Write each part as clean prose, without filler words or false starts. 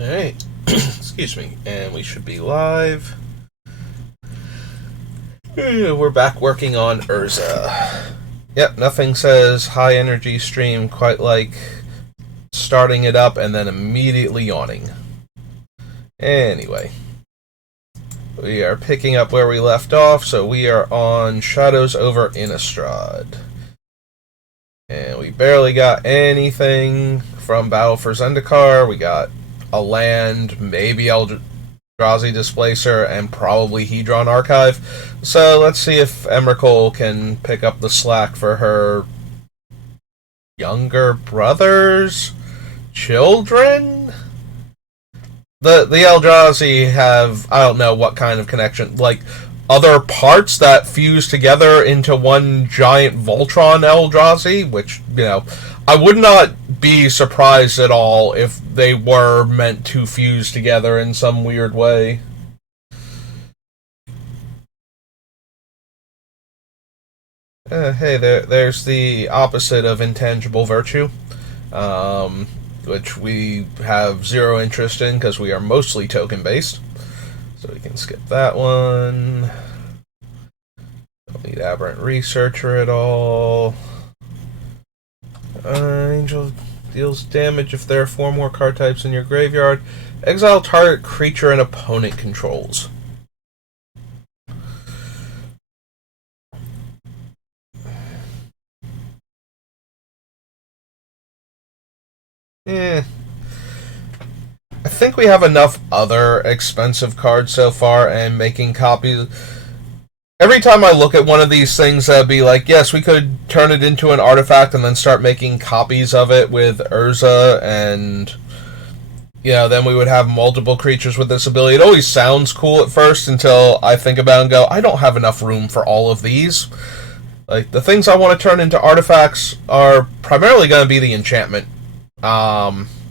Alright, excuse me, and we should be live. We're back working on Urza. Yep, nothing says high energy stream quite like starting it up and then immediately yawning. Anyway, we are picking up where we left off, so we are on Shadows over Innistrad. And we barely got anything from Battle for Zendikar. We got a land, maybe Eldrazi Displacer, and probably Hedron Archive. So let's see if Emrakul can pick up the slack for her younger brothers? Children? The Eldrazi have, I don't know what kind of connection, like other parts that fuse together into one giant Voltron Eldrazi, which, I would not be surprised at all if they were meant to fuse together in some weird way. Hey, there's the opposite of intangible virtue, which we have zero interest in because we are mostly token-based. So we can skip that one. Don't need Aberrant Researcher at all. Angel deals damage if there are 4 more card types in your graveyard. Exile target creature an opponent controls. I think we have enough other expensive cards so far, and making copies. Every time I look at one of these things, that'd be like, yes, we could turn it into an artifact and then start making copies of it with Urza, and then we would have multiple creatures with this ability. It always sounds cool at first until I think about it and go, I don't have enough room for all of these. Like, the things I want to turn into artifacts are primarily going to be the enchantment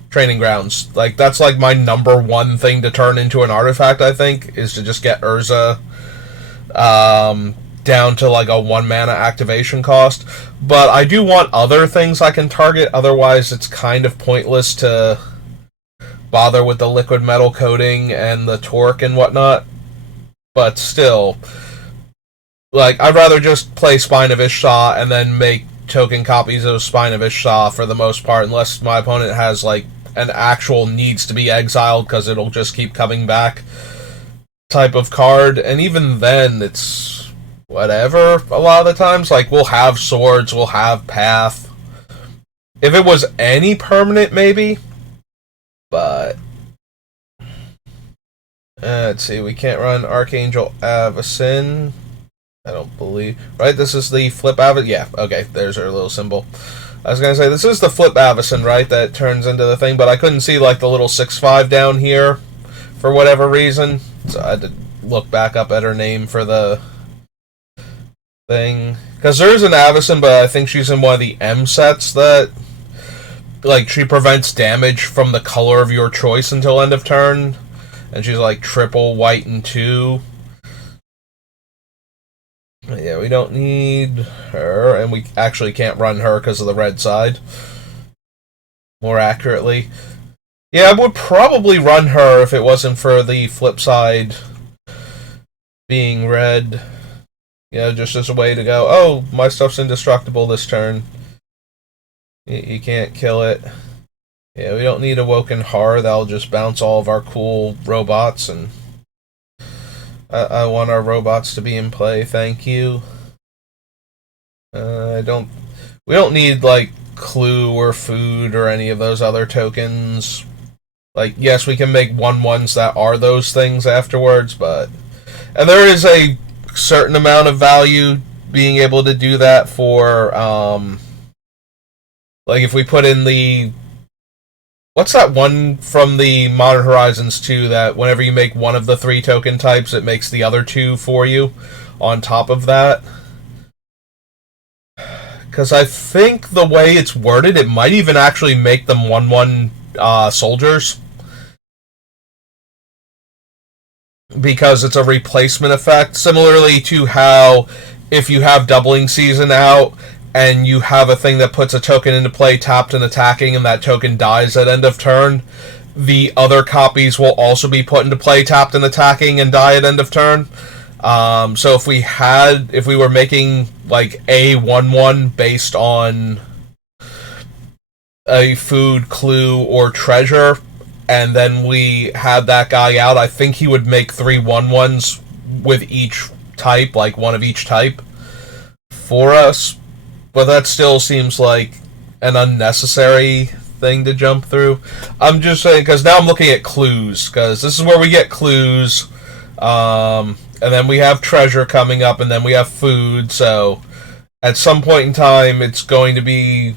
training grounds. Like, that's like my number one thing to turn into an artifact, I think, is to just get Urza down to like a 1 mana activation cost. But I do want other things I can target, otherwise it's kind of pointless to bother with the liquid metal coating and the torque and whatnot. But still, like, I'd rather just play Spine of Ishtar and then make token copies of Spine of Ishtar for the most part, unless my opponent has like an actual needs to be exiled because it'll just keep coming back type of card. And even then, it's whatever a lot of the times. Like, we'll have swords, we'll have path. If it was any permanent, maybe. But let's see, we can't run Archangel Avacyn. I don't believe. Right, this is the flip Avacyn. Yeah, okay, there's our little symbol. I was going to say, this is the flip Avacyn, right, that turns into the thing, but I couldn't see, like, the little 6/5 down here for whatever reason. So I had to look back up at her name for the thing. Because there's an Avacyn, but I think she's in one of the M sets that, like, she prevents damage from the color of your choice until end of turn. And she's, like, triple white and 2. Yeah, we don't need her, and we actually can't run her because of the red side. More accurately. Yeah, I would probably run her if it wasn't for the flip side being red. Just as a way to go, oh, my stuff's indestructible this turn. You can't kill it. Yeah, we don't need Awoken Horror. That'll just bounce all of our cool robots, and I want our robots to be in play, thank you. We don't need, like, Clue or Food or any of those other tokens. Like, yes, we can make 1/1s that are those things afterwards, but... And there is a certain amount of value being able to do that for, like, if we put in the... What's that one from the Modern Horizons 2 that whenever you make one of the 3 token types, it makes the other 2 for you on top of that? Because I think the way it's worded, it might even actually make them 1/1 soldiers. Because it's a replacement effect. Similarly to how if you have Doubling Season out and you have a thing that puts a token into play tapped and attacking, and that token dies at end of turn, the other copies will also be put into play, tapped and attacking, and die at end of turn. So if we were making like a 1/1 based on a food, clue, or treasure, and then we had that guy out, I think he would make 3 1/1s with each type, like one of each type, for us. But that still seems like an unnecessary thing to jump through. I'm just saying, because now I'm looking at clues, because this is where we get clues, and then we have treasure coming up, and then we have food, so at some point in time, it's going to be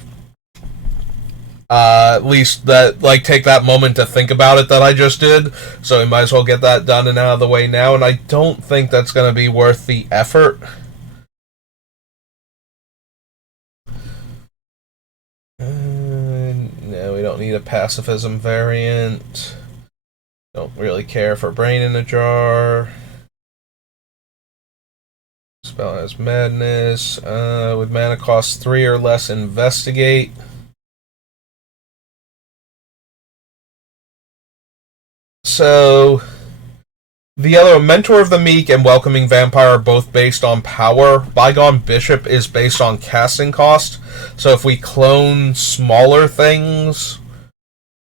at least that, like, take that moment to think about it that I just did, so we might as well get that done and out of the way now, and I don't think that's going to be worth the effort. No, we don't need a pacifism variant. Don't really care for brain in a jar. Spell has madness. With mana cost 3 or less, investigate. So, the other, Mentor of the Meek and Welcoming Vampire, are both based on power. Bygone Bishop is based on casting cost. So if we clone smaller things,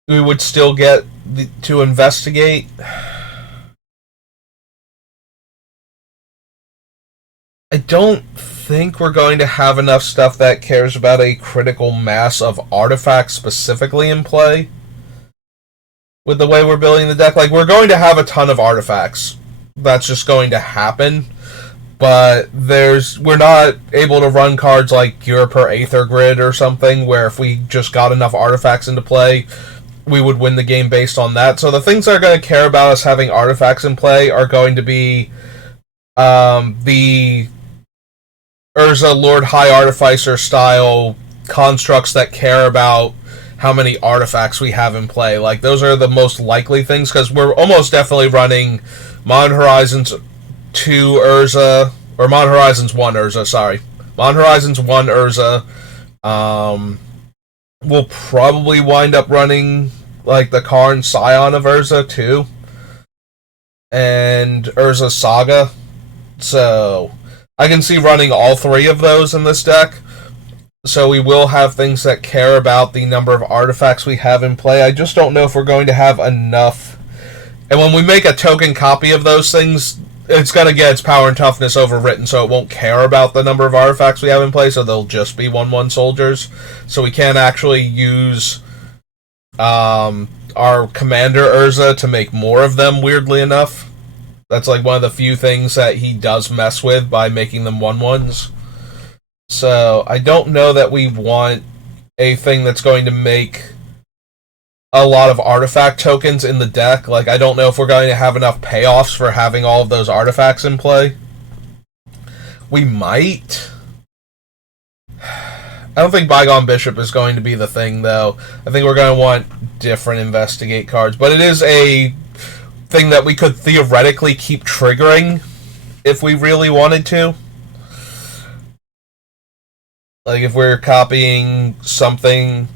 we would still get to investigate. I don't think we're going to have enough stuff that cares about a critical mass of artifacts specifically in play with the way we're building the deck. Like, we're going to have a ton of artifacts. That's just going to happen. But we're not able to run cards like Europe or Aether Grid or something, where if we just got enough artifacts into play, we would win the game based on that. So the things that are going to care about us having artifacts in play are going to be the Urza Lord High Artificer style constructs that care about how many artifacts we have in play. Like, those are the most likely things, because we're almost definitely running Modern Horizons 2 Urza, or Modern Horizons 1 Urza, sorry. Modern Horizons 1 Urza. We'll probably wind up running, like, the Karn Scion of Urza, too. And Urza Saga. So, I can see running all 3 of those in this deck. So we will have things that care about the number of artifacts we have in play. I just don't know if we're going to have enough. And when we make a token copy of those things, it's going to get its power and toughness overwritten, so it won't care about the number of artifacts we have in play, so they'll just be 1/1 soldiers. So we can't actually use our Commander Urza to make more of them, weirdly enough. That's like one of the few things that he does mess with by making them 1/1s. So I don't know that we want a thing that's going to make a lot of artifact tokens in the deck. Like, I don't know if we're going to have enough payoffs for having all of those artifacts in play. We might. I don't think Bygone Bishop is going to be the thing, though. I think we're going to want different investigate cards. But it is a thing that we could theoretically keep triggering if we really wanted to. Like, if we're copying something...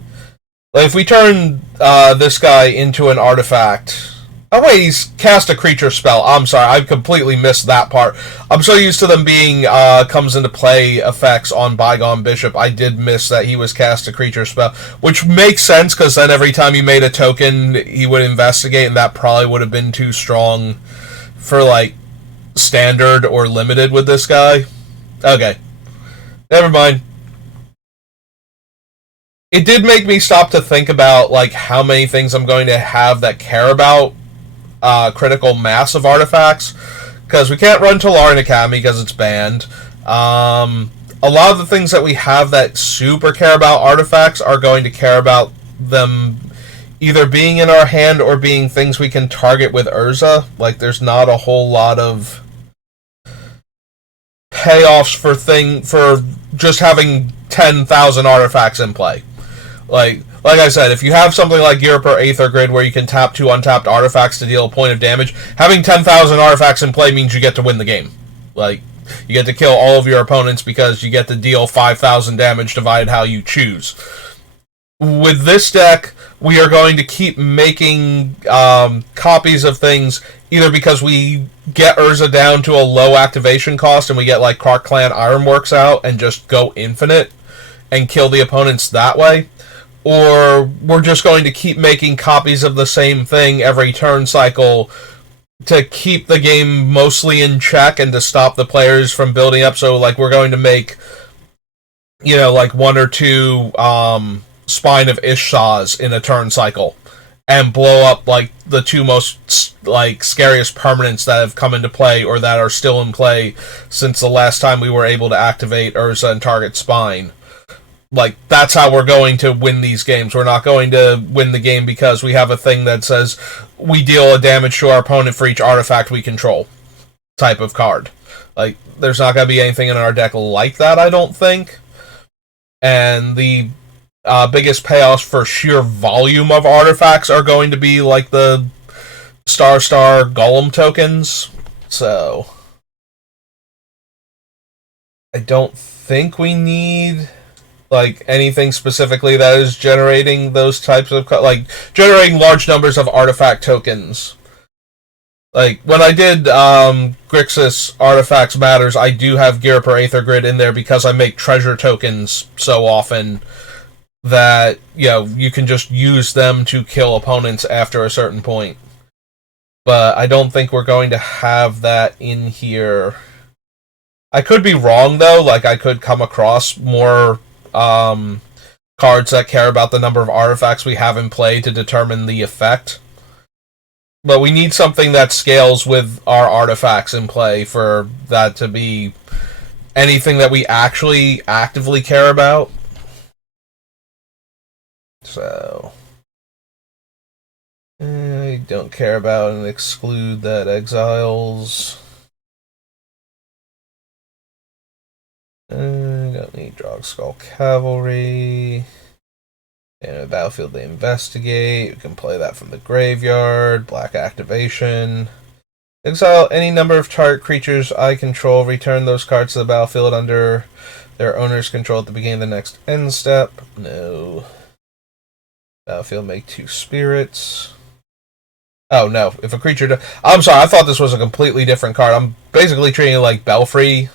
Like, if we turn this guy into an artifact... Oh, wait, he's cast a creature spell. I'm sorry, I completely missed that part. I'm so used to them being comes into play effects on Bygone Bishop, I did miss that he was cast a creature spell. Which makes sense, because then every time you made a token, he would investigate, and that probably would have been too strong for, like, standard or limited with this guy. Okay. Never mind. It did make me stop to think about, like, how many things I'm going to have that care about critical mass of artifacts, because we can't run Talaran Academy because it's banned. A lot of the things that we have that super care about artifacts are going to care about them either being in our hand or being things we can target with Urza. Like, there's not a whole lot of payoffs for just having 10,000 artifacts in play. Like I said, if you have something like Europe or Aether Grid where you can tap 2 untapped artifacts to deal a point of damage, having 10,000 artifacts in play means you get to win the game. Like, you get to kill all of your opponents because you get to deal 5,000 damage divided how you choose. With this deck, we are going to keep making copies of things, either because we get Urza down to a low activation cost and we get like Clark Clan Ironworks out and just go infinite and kill the opponents that way, or we're just going to keep making copies of the same thing every turn cycle to keep the game mostly in check and to stop the players from building up. So, like, we're going to make, like one or two Spine of Ishsas in a turn cycle and blow up, like, the two most, like, scariest permanents that have come into play or that are still in play since the last time we were able to activate Urza and target Spine. Like, that's how we're going to win these games. We're not going to win the game because we have a thing that says we deal a damage to our opponent for each artifact we control type of card. Like, there's not going to be anything in our deck like that, I don't think. And the biggest payoffs for sheer volume of artifacts are going to be, like, the Star Golem tokens. So, I don't think we need like anything specifically that is generating those types of like generating large numbers of artifact tokens. Like when I did Grixis Artifacts Matters, I do have Gear per Aether Grid in there because I make treasure tokens so often that you can just use them to kill opponents after a certain point. But I don't think we're going to have that in here. I could be wrong though, like I could come across more cards that care about the number of artifacts we have in play to determine the effect. But we need something that scales with our artifacts in play for that to be anything that we actually actively care about. So, I don't care about and exclude that exiles. Don't need Drogskull Cavalry. And a battlefield they investigate. You can play that from the graveyard. Black activation. Exile any number of target creatures I control. Return those cards to the battlefield under their owner's control at the beginning of the next end step. No. Battlefield make 2 spirits. Oh no, if a creature I'm sorry, I thought this was a completely different card. I'm basically treating it like Belfry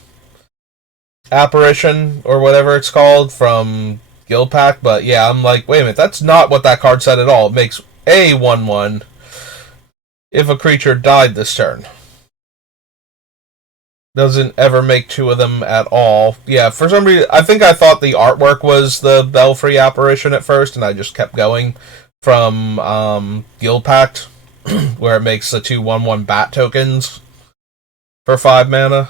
Apparition, or whatever it's called, from Guild Pack, but yeah, I'm like, wait a minute, that's not what that card said at all. It makes a 1/1 if a creature died this turn. Doesn't ever make 2 of them at all. Yeah, for some reason, I think I thought the artwork was the Belfry Apparition at first, and I just kept going from Guild Pact, where it makes the 2 1/1 bat tokens for 5 mana.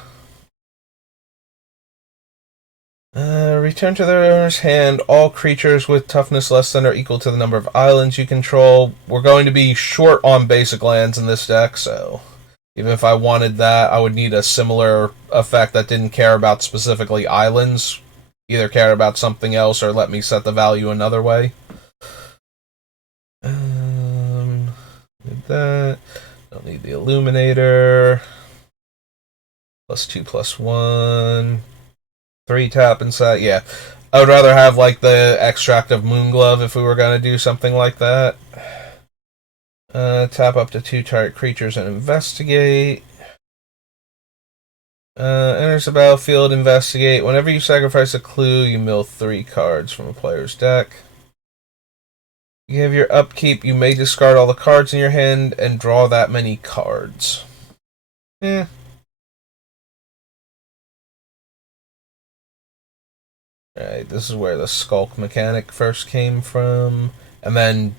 Return to their owner's hand all creatures with toughness less than or equal to the number of islands you control. We're going to be short on basic lands in this deck, so even if I wanted that, I would need a similar effect that didn't care about specifically islands. Either care about something else or let me set the value another way. Need that. Don't need the Illuminator. +2/+1. 3 tap inside. Yeah. I would rather have like the Extract of Moonglove if we were going to do something like that. Tap up to 2 target creatures and investigate. Enters the battlefield, investigate. Whenever you sacrifice a clue, you mill 3 cards from a player's deck. You have your upkeep, you may discard all the cards in your hand and draw that many cards. Alright, this is where the Skulk mechanic first came from, and then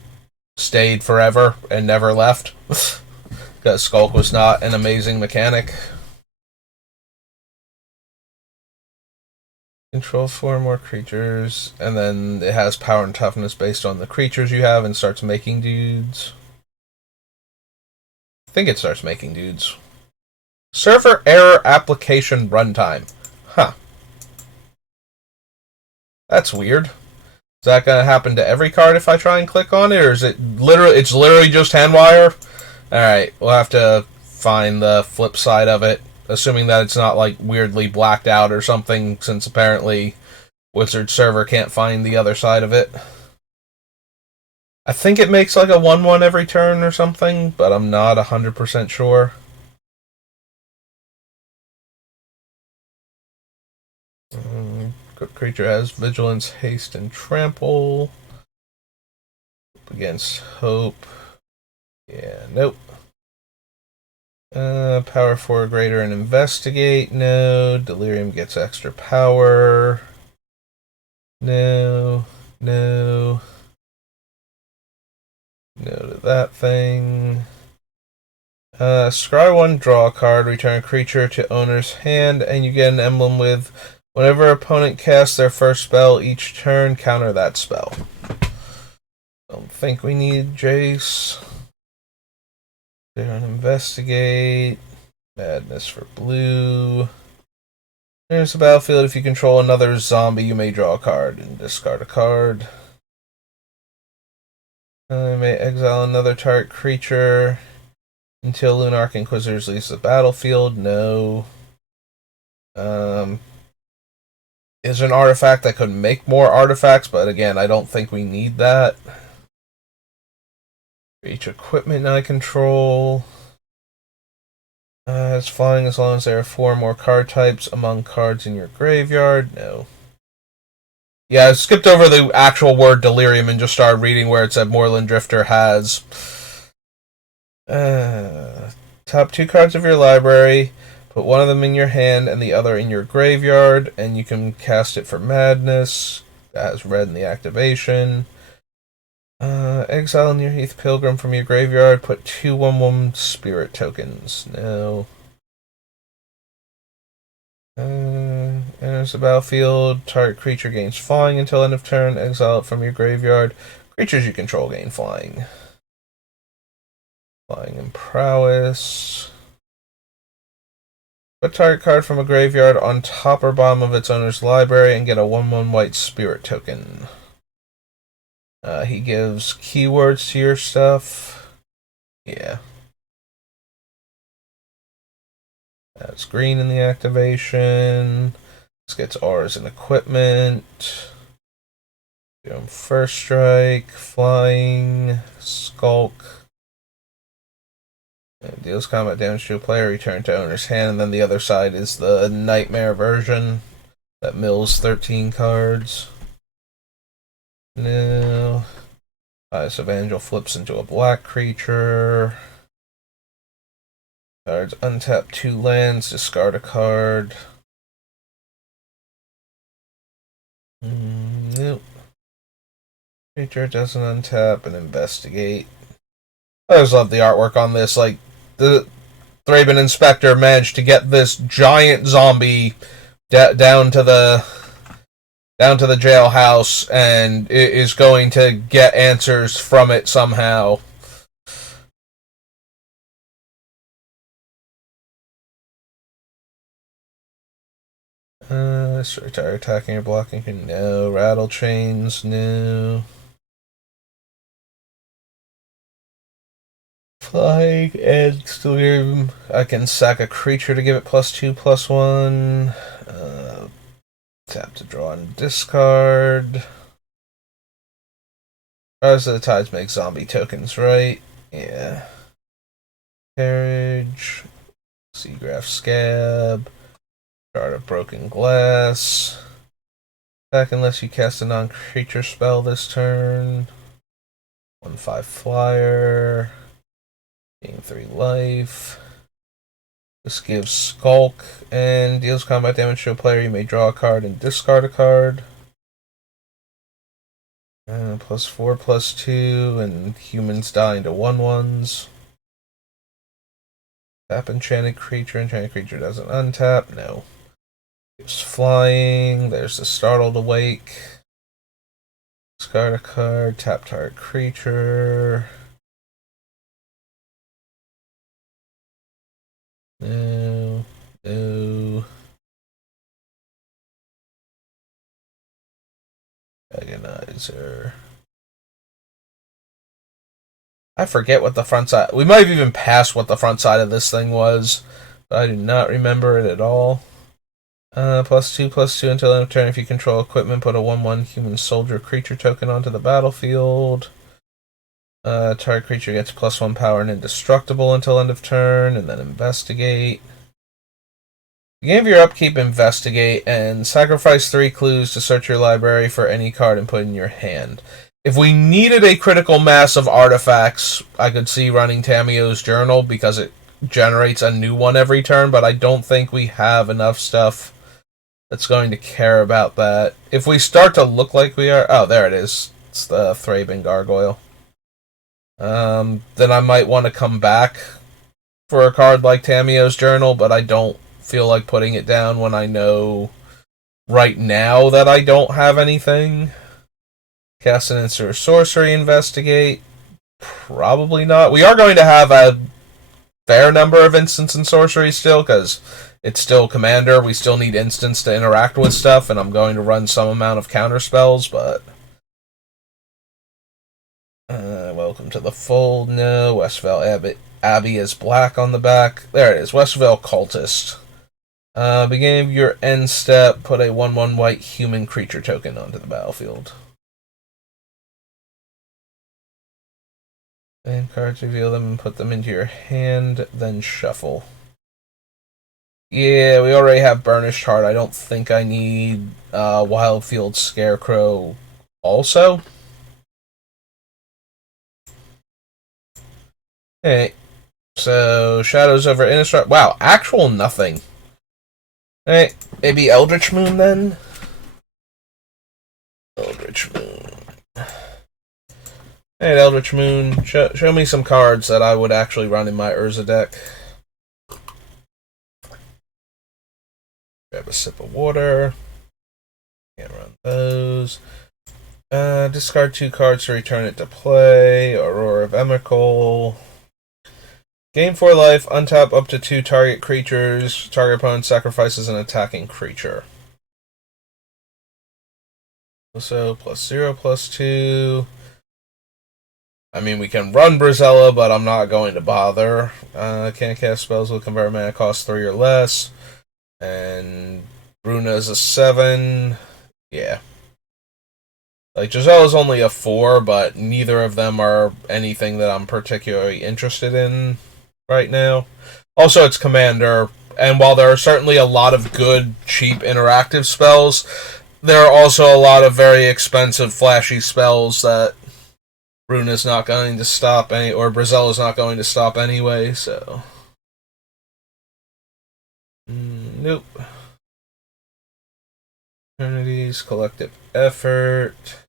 stayed forever and never left, because Skulk was not an amazing mechanic. Control 4 more creatures, and then it has power and toughness based on the creatures you have and starts making dudes. I think it starts making dudes. Server error application runtime. Huh. That's weird. Is that going to happen to every card if I try and click on it, or is it it's literally just Handwire? Alright, we'll have to find the flip side of it, assuming that it's not like weirdly blacked out or something, since apparently Wizard server can't find the other side of it. I think it makes like a 1/1 every turn or something, but I'm not 100% sure. Creature has vigilance, haste, and trample. Against hope. Yeah, nope. Power 4 greater and investigate. No. Delirium gets extra power. No. No. No to that thing. Scry 1, draw a card, return a creature to owner's hand, and you get an emblem with whenever opponent casts their first spell each turn, counter that spell. Don't think we need Jace. Investigate. Madness for blue. There's a battlefield. If you control another zombie, you may draw a card and discard a card. You may exile another target creature until Lunarch Inquisitors leaves the battlefield. No. Is an artifact that could make more artifacts, but again, I don't think we need that. For each equipment I control. It's flying as long as there are 4 more card types among cards in your graveyard. No. Yeah, I skipped over the actual word delirium and just started reading where it said Moorland Drifter has. Top 2 cards of your library. Put one of them in your hand and the other in your graveyard, and you can cast it for madness. That has red in the activation. Exile Nearheath Pilgrim from your graveyard. Put 2 1/1 spirit tokens. No. Enters the battlefield. Target creature gains flying until end of turn. Exile it from your graveyard. Creatures you control gain flying. Flying and prowess. Put target card from a graveyard on top or bottom of its owner's library and get a 1/1 white spirit token. He gives keywords to your stuff. Yeah. That's green in the activation. This gets R's in equipment. Give him first strike, flying, skulk. And deals combat damage to a player, return to owner's hand, and then the other side is the nightmare version that mills 13 cards. No. Pious Evangel flips into a black creature. Cards untap 2 lands, discard a card. Nope. Creature doesn't untap and investigate. I just love the artwork on this. Like, the Thraben Inspector managed to get this giant zombie down to the jailhouse and is going to get answers from it somehow. Retire attacking or blocking. No. Rattle chains. No. Flying and delirium. I can sack a creature to give it +2/+1. Tap to draw and discard. Rise of the Tides make zombie tokens, right? Yeah. Carriage. Seagraph Scab. Shard of Broken Glass. Attack unless you cast a non-creature spell this turn. 1/5 flyer. Gain 3 life. This gives Skulk and deals combat damage to a player. You may draw a card and discard a card. +4/+2, and humans die into 1/1s. Tap enchanted creature. Enchanted creature doesn't untap. No. It's flying. There's the Startled Awake. Discard a card. Tap target creature. No. No. Agonizer. I forget what the front side... We might have even passed what the front side of this thing was, but I do not remember it at all. +2/+2 until end of turn. If you control equipment, put a 1/1 human soldier creature token onto the battlefield. Target creature gets +1 power and indestructible until end of turn, and then investigate. Beginning of your upkeep, investigate, and sacrifice 3 clues to search your library for any card and put in your hand. If we needed a critical mass of artifacts, I could see running Tamiyo's Journal because it generates a new one every turn, but I don't think we have enough stuff that's going to care about that. If we start to look like we are... Oh, there it is. It's the Thraben Gargoyle. Then I might want to come back for a card like Tamiyo's Journal, but I don't feel like putting it down when I know right now that I don't have anything. Cast an instant or sorcery, investigate. Probably not. We are going to have a fair number of instants and sorceries still, because it's still Commander. We still need instants to interact with stuff, and I'm going to run some amount of counter spells, but... welcome to the fold. No. Westvale Abbey is black on the back. There it is. Westvale Cultist. Beginning of your end step, put a 1/1 white human creature token onto the battlefield. And cards, reveal them and put them into your hand, then shuffle. Yeah, we already have Burnished Heart. I don't think I need Wildfield Scarecrow also. Okay, so Shadows over Innistrad. Wow, actual nothing. Alright, maybe Eldritch Moon then? Eldritch Moon. Alright, Eldritch Moon. Show me some cards that I would actually run in my Urza deck. Grab a sip of water. Can't run those. Discard 2 cards to return it to play. Aurora of Emrakul. Gain 4 life, untap up to 2 target creatures. Target opponent sacrifices an attacking creature. So, +0/+2. I mean, we can run Brizella, but I'm not going to bother. Can't cast spells with convert mana cost 3 or less. And Bruna is a 7. Yeah. Like, Giselle's only a 4, but neither of them are anything that I'm particularly interested in right now. Also, it's Commander, and while there are certainly a lot of good, cheap, interactive spells, there are also a lot of very expensive, flashy spells that Bruna's not going to stop or Brizella's not going to stop anyway, so... Nope. Eternity's Collective Effort.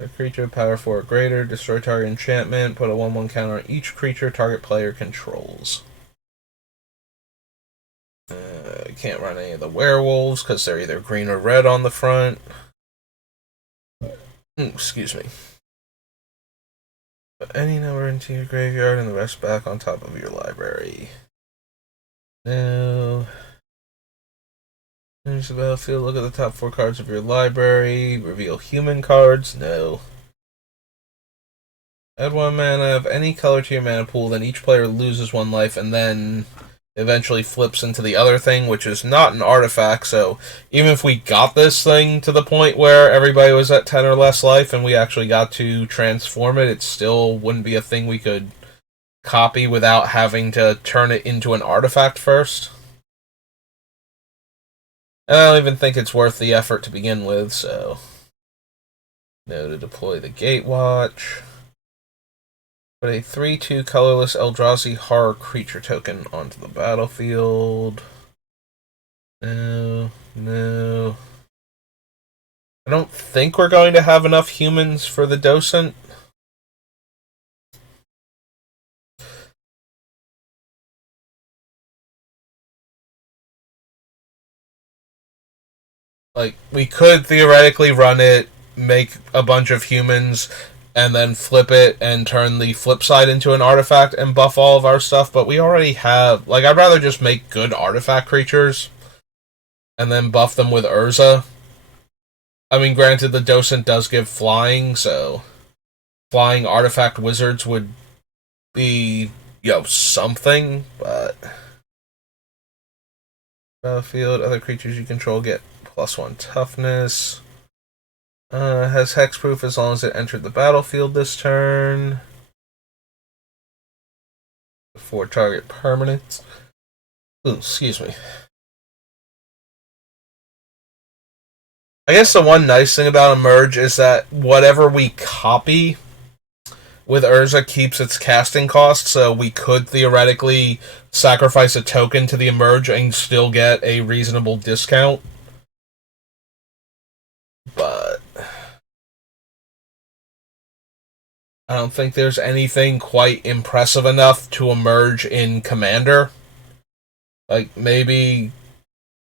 A creature, power 4 or greater, destroy target enchantment, put a 1/1 counter on each creature target player controls. Can't run any of the werewolves because they're either green or red on the front. Excuse me. Put any number into your graveyard and the rest back on top of your library. No. Finish the battlefield, look at the top 4 cards of your library. Reveal human cards. No. Add 1 mana of any color to your mana pool, then each player loses 1 life, and then eventually flips into the other thing, which is not an artifact, so even if we got this thing to the point where everybody was at 10 or less life and we actually got to transform it, it still wouldn't be a thing we could copy without having to turn it into an artifact first. I don't even think it's worth the effort to begin with, so... No to deploy the Gatewatch. Put a 3/2 colorless Eldrazi horror creature token onto the battlefield. No. I don't think we're going to have enough humans for the Docent. Like, we could theoretically run it, make a bunch of humans, and then flip it and turn the flip side into an artifact and buff all of our stuff, but we already have... Like, I'd rather just make good artifact creatures and then buff them with Urza. I mean, granted, the Docent does give flying, so flying artifact wizards would be, something, but... Battlefield, other creatures you control get +1 toughness. Has hexproof as long as it entered the battlefield this turn. for target permanents. Ooh, excuse me. I guess the one nice thing about Emerge is that whatever we copy with Urza keeps its casting cost, so we could theoretically sacrifice a token to the Emerge and still get a reasonable discount. But I don't think there's anything quite impressive enough to emerge in Commander. Like, maybe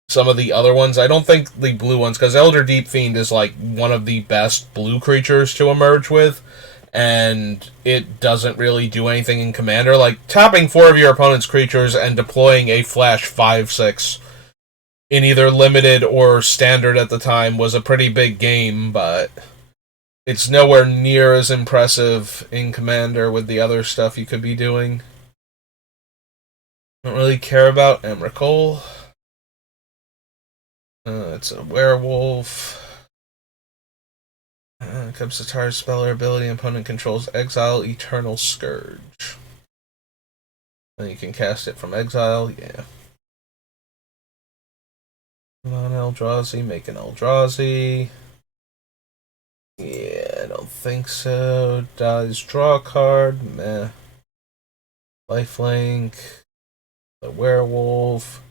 some of the other ones. I don't think the blue ones, because Elder Deep Fiend is like one of the best blue creatures to emerge with, and it doesn't really do anything in Commander. Like, tapping 4 of your opponent's creatures and deploying a flash 5/6 in either limited or standard at the time was a pretty big game, but it's nowhere near as impressive in Commander with the other stuff you could be doing. Don't really care about Emrakul. It's a werewolf. Substitute speller ability. Opponent controls exile Eternal Scourge. And you can cast it from exile. Yeah. Come on, Eldrazi. Make an Eldrazi. Yeah, I don't think so. Dies, draw a card. Meh. Lifelink. The werewolf.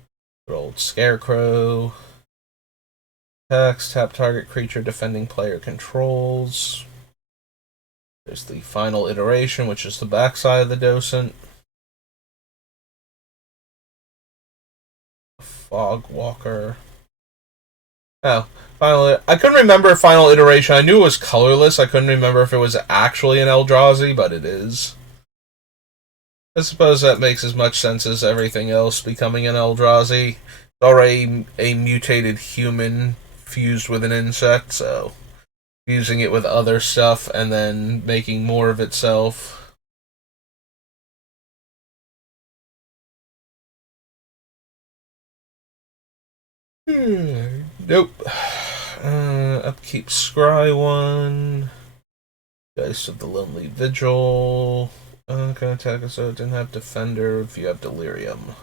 Good old Scarecrow. Attacks, tap target creature defending player controls. There's the final iteration, which is the backside of the docent. Fogwalker. Oh, I couldn't remember final iteration. I knew it was colorless. I couldn't remember if it was actually an Eldrazi, but it is. I suppose that makes as much sense as everything else becoming an Eldrazi. It's already a mutated human fused with an insect, so fusing it with other stuff and then making more of itself. Nope. Upkeep Scry 1. Geist of the Lonely Vigil. Can attack us, so it didn't have Defender if you have Delirium.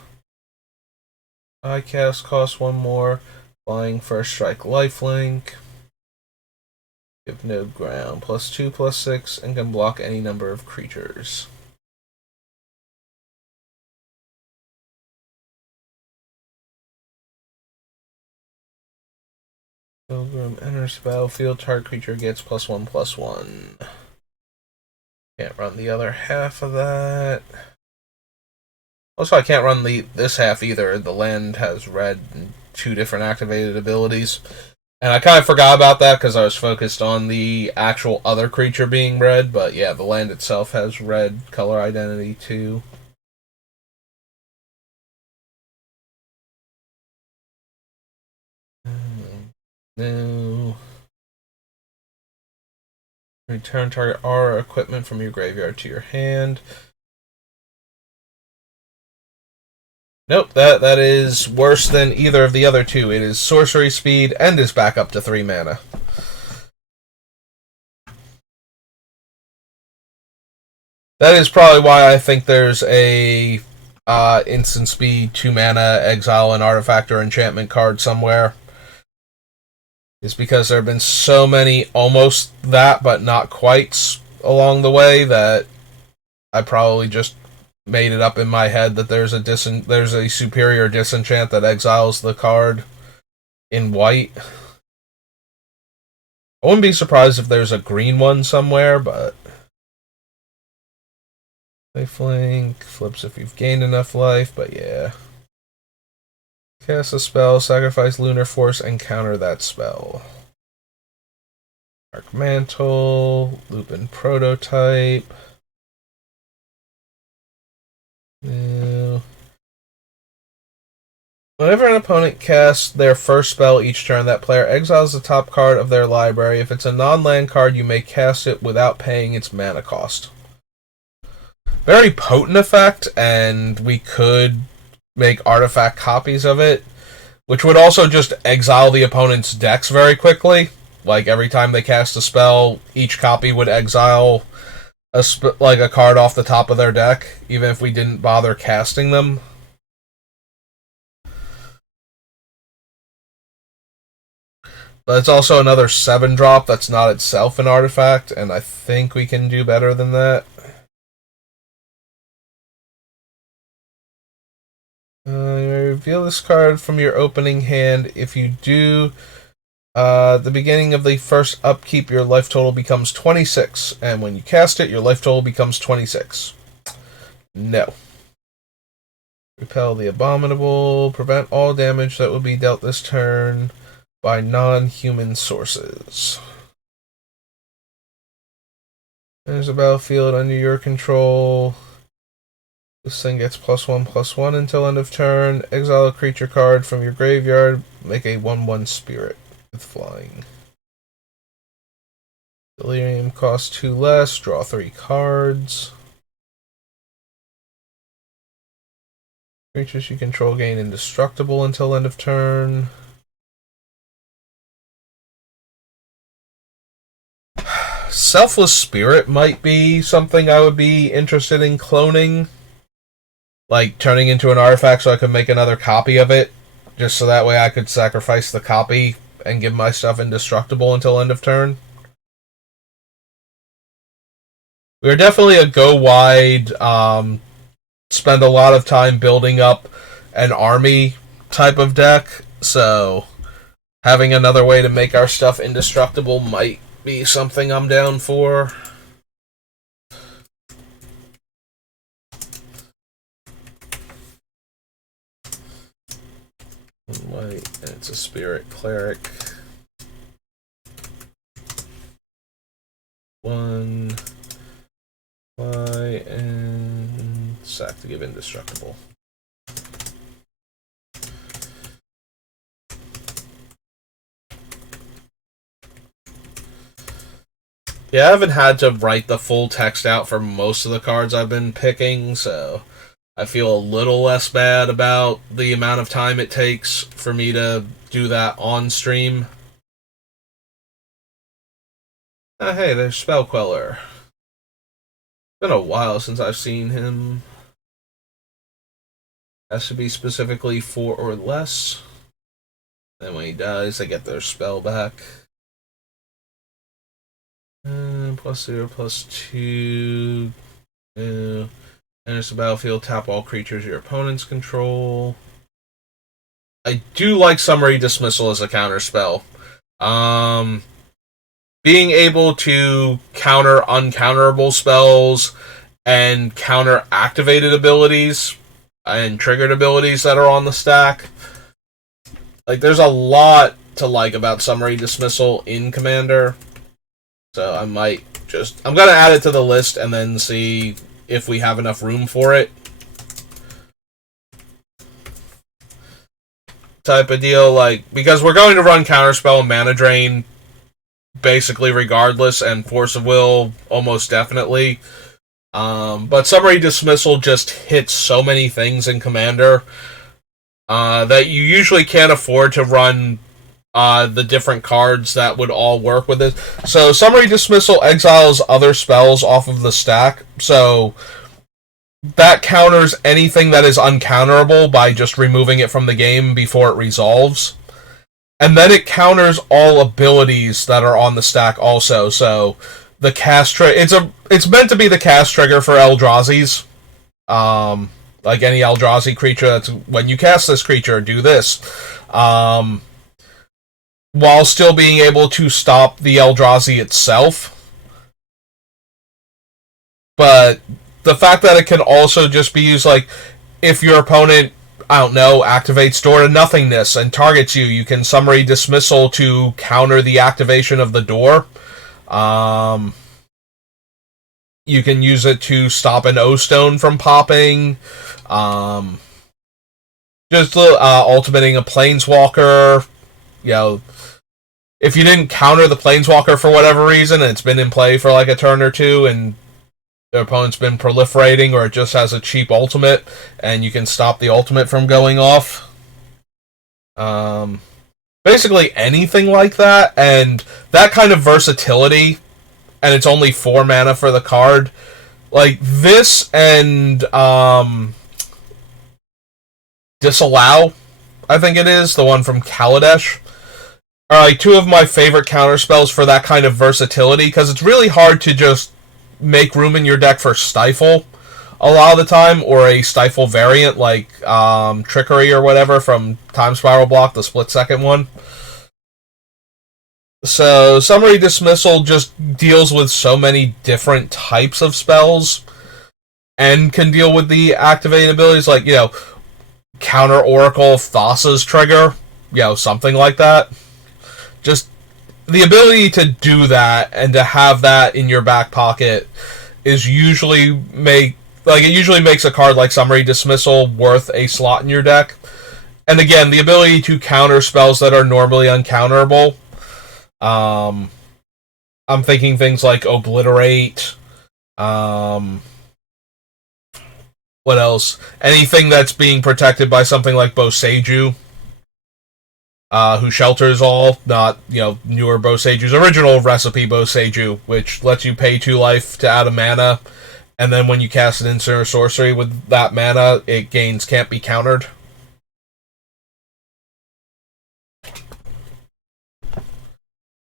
I cast costs 1 more. Flying First Strike Lifelink. Give no ground. +2/+6 and can block any number of creatures. Pilgrim enters the battlefield. Target creature gets +1/+1. Can't run the other half of that. Also, I can't run this half either. The land has red and 2 different activated abilities. And I kind of forgot about that because I was focused on the actual other creature being red. But yeah, the land itself has red color identity too. No. Return target aura equipment from your graveyard to your hand. Nope, that is worse than either of the other 2. It is sorcery speed and is back up to 3 mana. That is probably why I think there's a instant speed 2 mana exile an artifact or enchantment card somewhere. Is because there have been so many almost that but not quite along the way that I probably just made it up in my head that there's a superior disenchant that exiles the card in white. I wouldn't be surprised if there's a green one somewhere, but lifelink flips if you've gained enough life, but yeah. Cast a spell, sacrifice Lunar Force, and counter that spell. Dark Mantle, Lupin Prototype. No. Whenever an opponent casts their first spell each turn, that player exiles the top card of their library. If it's a non-land card, you may cast it without paying its mana cost. Very potent effect, and we could make artifact copies of it, which would also just exile the opponent's decks very quickly. Like, every time they cast a spell, each copy would exile like a card off the top of their deck, even if we didn't bother casting them. But it's also another 7-drop that's not itself an artifact, and I think we can do better than that. You may reveal this card from your opening hand. If you do, the beginning of the first upkeep, your life total becomes 26, and when you cast it, your life total becomes 26. No. Repel the Abominable. Prevent all damage that would be dealt this turn by non-human sources. There's a battlefield under your control. This thing gets +1/+1 until end of turn. Exile a creature card from your graveyard. Make a 1/1 spirit with flying. Delirium costs 2 less. Draw 3 cards. Creatures you control gain indestructible until end of turn. Selfless Spirit might be something I would be interested in cloning. Like, turning into an artifact so I could make another copy of it. Just so that way I could sacrifice the copy and give my stuff indestructible until end of turn. We're definitely a go-wide, spend a lot of time building up an army type of deck, so having another way to make our stuff indestructible might be something I'm down for. White, and it's a Spirit Cleric. 1 white and sack to give indestructible. Yeah, I haven't had to write the full text out for most of the cards I've been picking, so I feel a little less bad about the amount of time it takes for me to do that on stream. Oh, hey, there's Spell Queller. It's been a while since I've seen him. Has to be specifically 4 or less. Then when he dies, they get their spell back. +0/+2. Enters the battlefield, tap all creatures your opponents control. I do like Summary Dismissal as a counter spell. Being able to counter uncounterable spells and counter activated abilities and triggered abilities that are on the stack. Like, there's a lot to like about Summary Dismissal in Commander. So I'm gonna add it to the list and then see if we have enough room for it. Type of deal, like, because we're going to run Counterspell and Mana Drain basically regardless, and Force of Will almost definitely. But Summary Dismissal just hits so many things in Commander that you usually can't afford to run the different cards that would all work with it. So Summary Dismissal exiles other spells off of the stack, so that counters anything that is uncounterable by just removing it from the game before it resolves. And then it counters all abilities that are on the stack also. So the cast it's meant to be the cast trigger for Eldrazi's. Like any Eldrazi creature, that's when you cast this creature, do this. While still being able to stop the Eldrazi itself. But the fact that it can also just be used, like, if your opponent, I don't know, activates Door to Nothingness and targets you, you can Summary Dismissal to counter the activation of the door. You can use it to stop an O-Stone from popping. Just ultimating a Planeswalker. You know, if you didn't counter the Planeswalker for whatever reason, and it's been in play for like a turn or two, and their opponent's been proliferating, or it just has a cheap ultimate, and you can stop the ultimate from going off. Basically anything like that, and that kind of versatility and it's only 4 mana for the card. Like, this and Disallow, I think it is, the one from Kaladesh, are like two of my favorite counter spells for that kind of versatility, because it's really hard to just make room in your deck for Stifle a lot of the time, or a Stifle variant like Trickery or whatever from Time Spiral Block, the split second one. So Summary Dismissal just deals with so many different types of spells and can deal with the activated abilities, like, Counter Oracle Thassa's trigger, something like that. Just the ability to do that and to have that in your back pocket is usually it usually makes a card like Summary Dismissal worth a slot in your deck. And again, the ability to counter spells that are normally uncounterable. I'm thinking things like Obliterate. What else? Anything that's being protected by something like Boseiju, who shelters all, not, newer Boseju's original recipe Boseiju, which lets you pay 2 life to add a mana, and then when you cast an instant or sorcery with that mana, it gains can't be countered.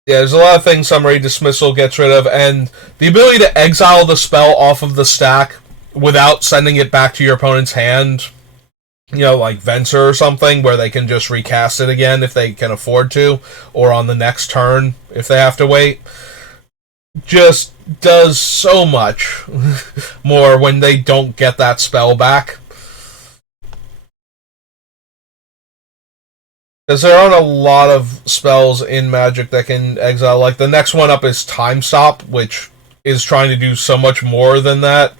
Yeah, there's a lot of things Summary Dismissal gets rid of, and the ability to exile the spell off of the stack without sending it back to your opponent's hand, like Venser or something, where they can just recast it again if they can afford to, or on the next turn if they have to wait, just does so much more when they don't get that spell back. Because there aren't a lot of spells in Magic that can exile. Like, the next one up is Time Stop, which is trying to do so much more than that.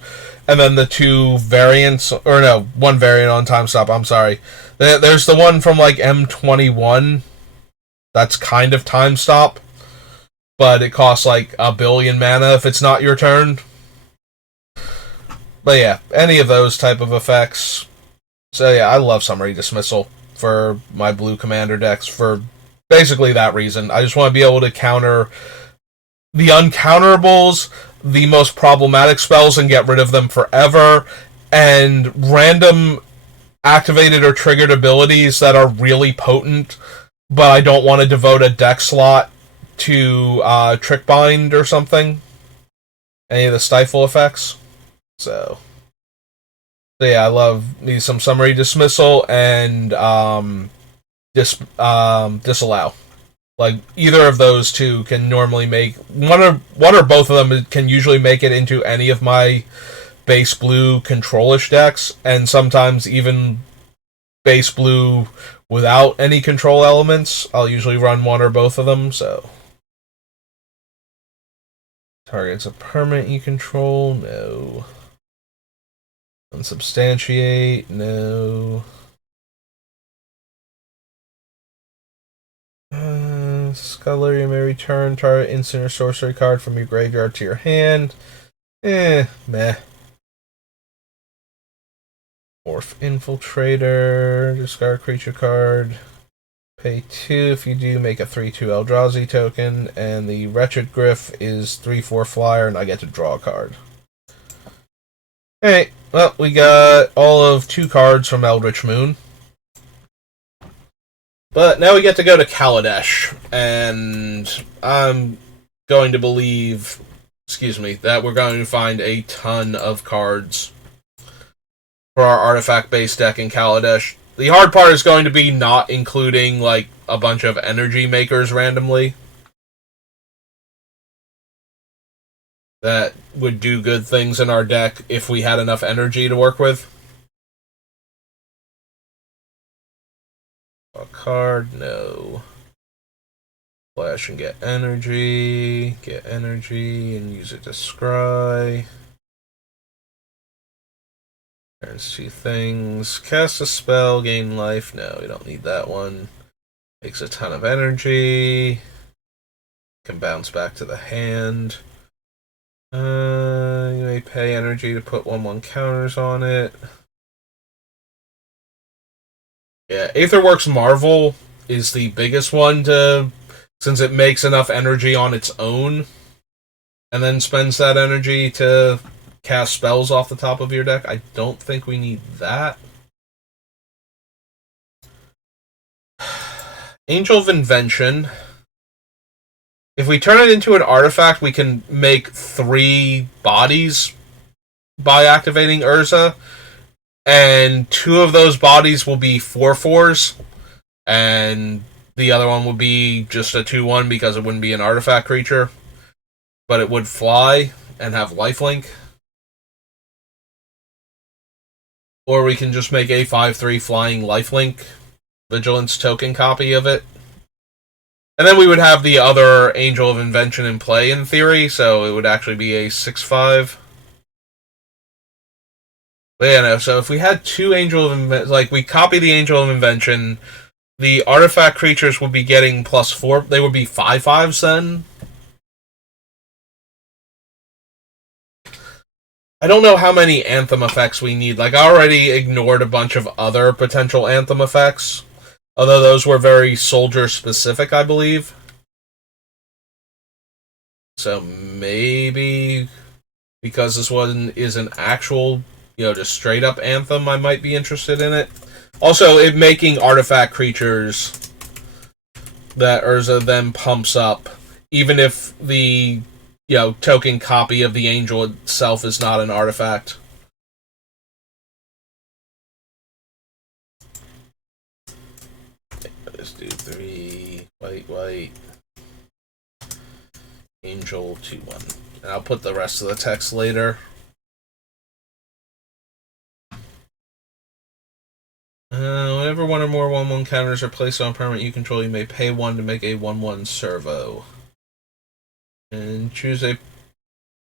And then the 2 variants, or no, 1 variant on Time Stop, I'm sorry. There's the one from, like, M21, that's kind of Time Stop, but it costs, like, 1 billion mana if it's not your turn. But yeah, any of those type of effects. So yeah, I love Summary Dismissal for my blue commander decks for basically that reason. I just want to be able to counter the uncounterable, the most problematic spells, and get rid of them forever, and random activated or triggered abilities that are really potent, but I don't want to devote a deck slot to Trick Bind or something. Any of the Stifle effects. So yeah, I love me some Summary Dismissal and Disallow. Like, either of those two can normally make one or both of them can usually make it into any of my base blue control-ish decks, and sometimes even base blue without any control elements. I'll usually run one or both of them. So target's a permanent you control? No. Unsubstantiate? No. Sculler, may return target instant or sorcery card from your graveyard to your hand. Meh. Morph Infiltrator, discard creature card. Pay 2 if you do, make a 3/2 Eldrazi token, and the Wretched Griff is 3/4 flyer, and I get to draw a card. Alright, well, we got all of 2 cards from Eldritch Moon. But now we get to go to Kaladesh, and I'm going to believe, that we're going to find a ton of cards for our artifact-based deck in Kaladesh. The hard part is going to be not including, like, a bunch of energy makers randomly that would do good things in our deck if we had enough energy to work with. A card, no. Flash and get energy, and use it to scry. Turns 2 things. Cast a spell, gain life. No, we don't need that one. Takes a ton of energy. Can bounce back to the hand. You may pay energy to put 1/1 counters on it. Yeah, Aetherworks Marvel is the biggest one since it makes enough energy on its own and then spends that energy to cast spells off the top of your deck. I don't think we need that. Angel of Invention. If we turn it into an artifact, we can make 3 bodies by activating Urza, and 2 of those bodies will be 4/4s, and the other one would be just a 2/1 because it wouldn't be an artifact creature, but it would fly and have lifelink. Or we can just make a 5/3 flying lifelink vigilance token copy of it. And then we would have the other Angel of Invention in play in theory, so it would actually be a 6/5. But yeah, no, so if we had 2 Angel of Invention, like we copy the Angel of Invention, the artifact creatures would be getting +4. They would be 5/5s then. I don't know how many Anthem effects we need. Like, I already ignored a bunch of other potential Anthem effects, although those were very soldier-specific, I believe. So maybe because this one is an actual, just straight-up Anthem, I might be interested in it. Also, it making artifact creatures that Urza then pumps up, even if the token copy of the angel itself is not an artifact. Let's do 3 white angel 2/1, and I'll put the rest of the text later. Whenever 1 or more 1/1 counters are placed on permanent you control, you may pay 1 to make a 1/1 servo. And choose a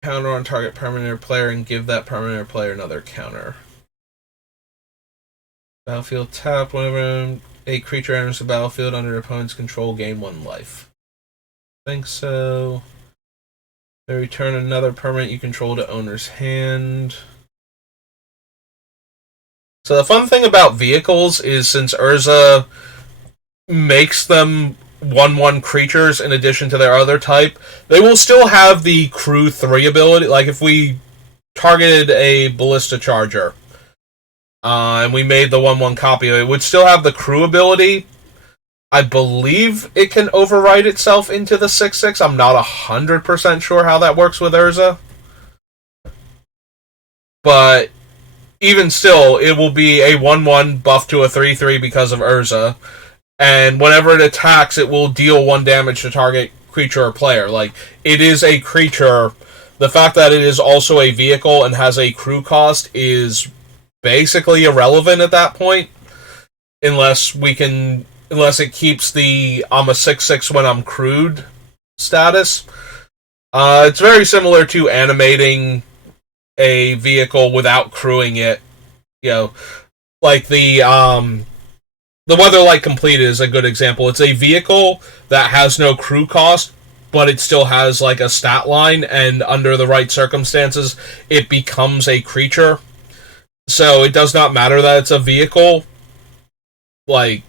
counter on target permanent or player and give that permanent or player another counter. Battlefield tapped. Whenever a creature enters the battlefield under your opponent's control, gain 1 life. I think so. Then return another permanent you control to owner's hand. So the fun thing about vehicles is since Urza makes them 1/1 creatures in addition to their other type, they will still have the Crew 3 ability. Like if we targeted a Ballista Charger and we made the 1/1 copy of it, would still have the Crew ability. I believe it can override itself into the 6/6. I'm not 100% sure how that works with Urza. But even still, it will be a 1/1 buff to a 3/3 because of Urza. And whenever it attacks, it will deal 1 damage to target creature or player. Like, it is a creature. The fact that it is also a vehicle and has a crew cost is basically irrelevant at that point. Unless it keeps the I'm a 6/6 when I'm crewed status. It's very similar to animating a vehicle without crewing it. Like the Weatherlight Complete is a good example. It's a vehicle that has no crew cost, but it still has like a stat line, and under the right circumstances, it becomes a creature. So it does not matter that it's a vehicle. Like,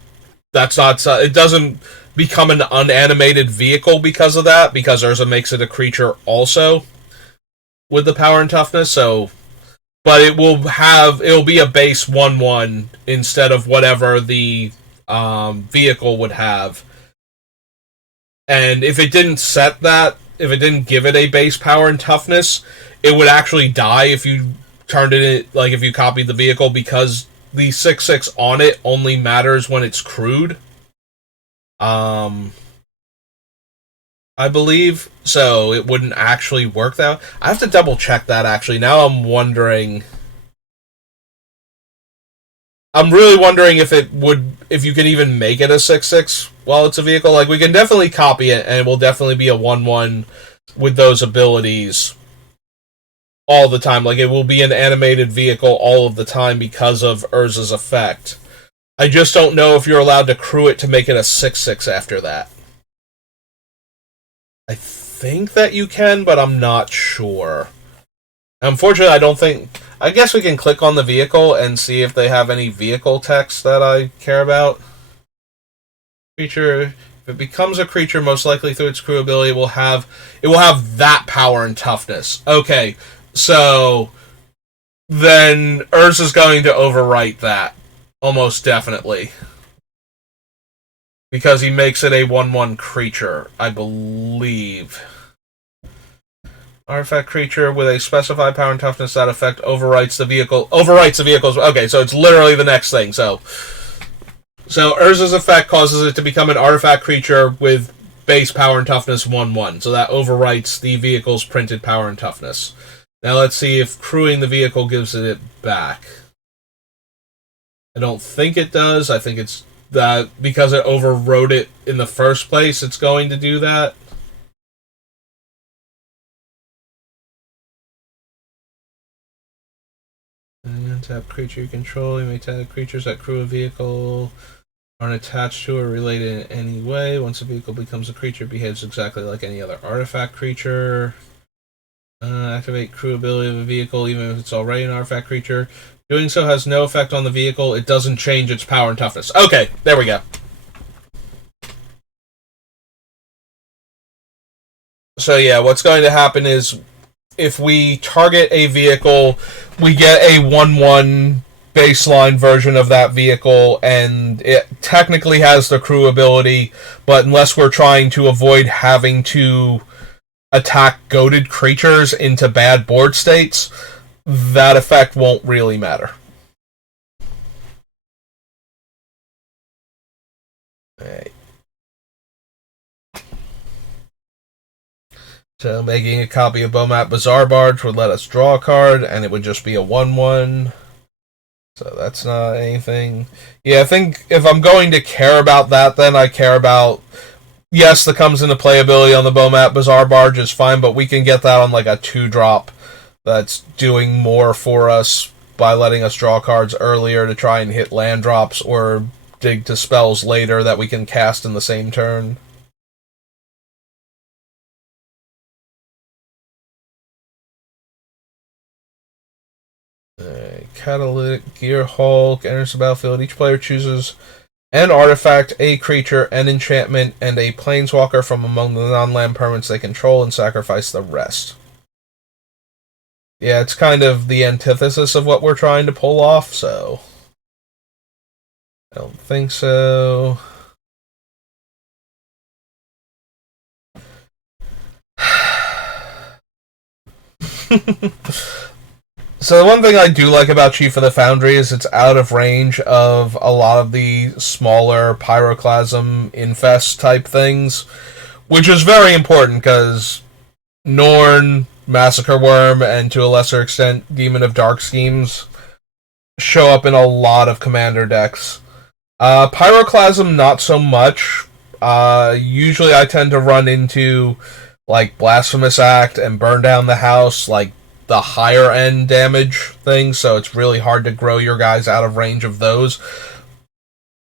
that's not... It doesn't become an unanimated vehicle because of that, because Urza makes it a creature also with the power and toughness, so... But it'll be a base 1/1 instead of whatever the vehicle would have. And if it didn't set that, if it didn't give it a base power and toughness, it would actually die if you turned it, like if you copied the vehicle, because the 6/6 on it only matters when it's crewed. I believe, so it wouldn't actually work that way. I have to double check that actually. Now I'm wondering. I'm really wondering if you can even make it a 6/6 while it's a vehicle. Like, we can definitely copy it, and it will definitely be a 1/1 with those abilities all the time. Like, it will be an animated vehicle all of the time because of Urza's effect. I just don't know if you're allowed to crew it to make it a 6/6 after that. I think that you can, but I'm not sure. Unfortunately, I don't think... I guess we can click on the vehicle and see if they have any vehicle text that I care about. Feature, if If it becomes a creature, most likely through its crew ability, it will have that power and toughness. Okay, so then Urza's going to overwrite that. Almost definitely. Because he makes it a 1/1 creature, I believe. Artifact creature with a specified power and toughness. That effect overwrites the vehicle. Overwrites the vehicle's. Okay, so it's literally the next thing. So Urza's effect causes it to become an artifact creature with base power and toughness 1/1. So that overwrites the vehicle's printed power and toughness. Now let's see if crewing the vehicle gives it back. I don't think it does. I think it's that because it overrode it in the first place, it's going to do that. And tap creature you control. You may tap creatures that crew a vehicle aren't attached to or related in any way. Once a vehicle becomes a creature, it behaves exactly like any other artifact creature. Activate crew ability of a vehicle even if it's already an artifact creature. Doing so has no effect on the vehicle. It doesn't change its power and toughness. Okay, there we go. So yeah, what's going to happen is if we target a vehicle, we get a 1/1 baseline version of that vehicle, and it technically has the crew ability, but unless we're trying to avoid having to attack goated creatures into bad board states, that effect won't really matter. Alright. So making a copy of Bomat Bazaar Barge would let us draw a card, and it would just be a 1/1. So that's not anything. Yeah, I think if I'm going to care about that, then I care about... Yes, that comes into playability on the Bomat Bazaar Barge is fine, but we can get that on like a 2-drop that's doing more for us by letting us draw cards earlier to try and hit land drops or dig to spells later that we can cast in the same turn. Catalytic Gear Hulk enters the battlefield. Each player chooses an artifact, a creature, an enchantment, and a planeswalker from among the non-land permanents they control and sacrifice the rest. Yeah, it's kind of the antithesis of what we're trying to pull off, so... I don't think so. So the one thing I do like about Chief of the Foundry is it's out of range of a lot of the smaller Pyroclasm infest type things, which is very important because Norn, Massacre Worm, and to a lesser extent Demon of Dark Schemes show up in a lot of commander decks. Pyroclasm, not so much. Usually I tend to run into like Blasphemous Act and Burn Down the House, like the higher end damage thing, so it's really hard to grow your guys out of range of those.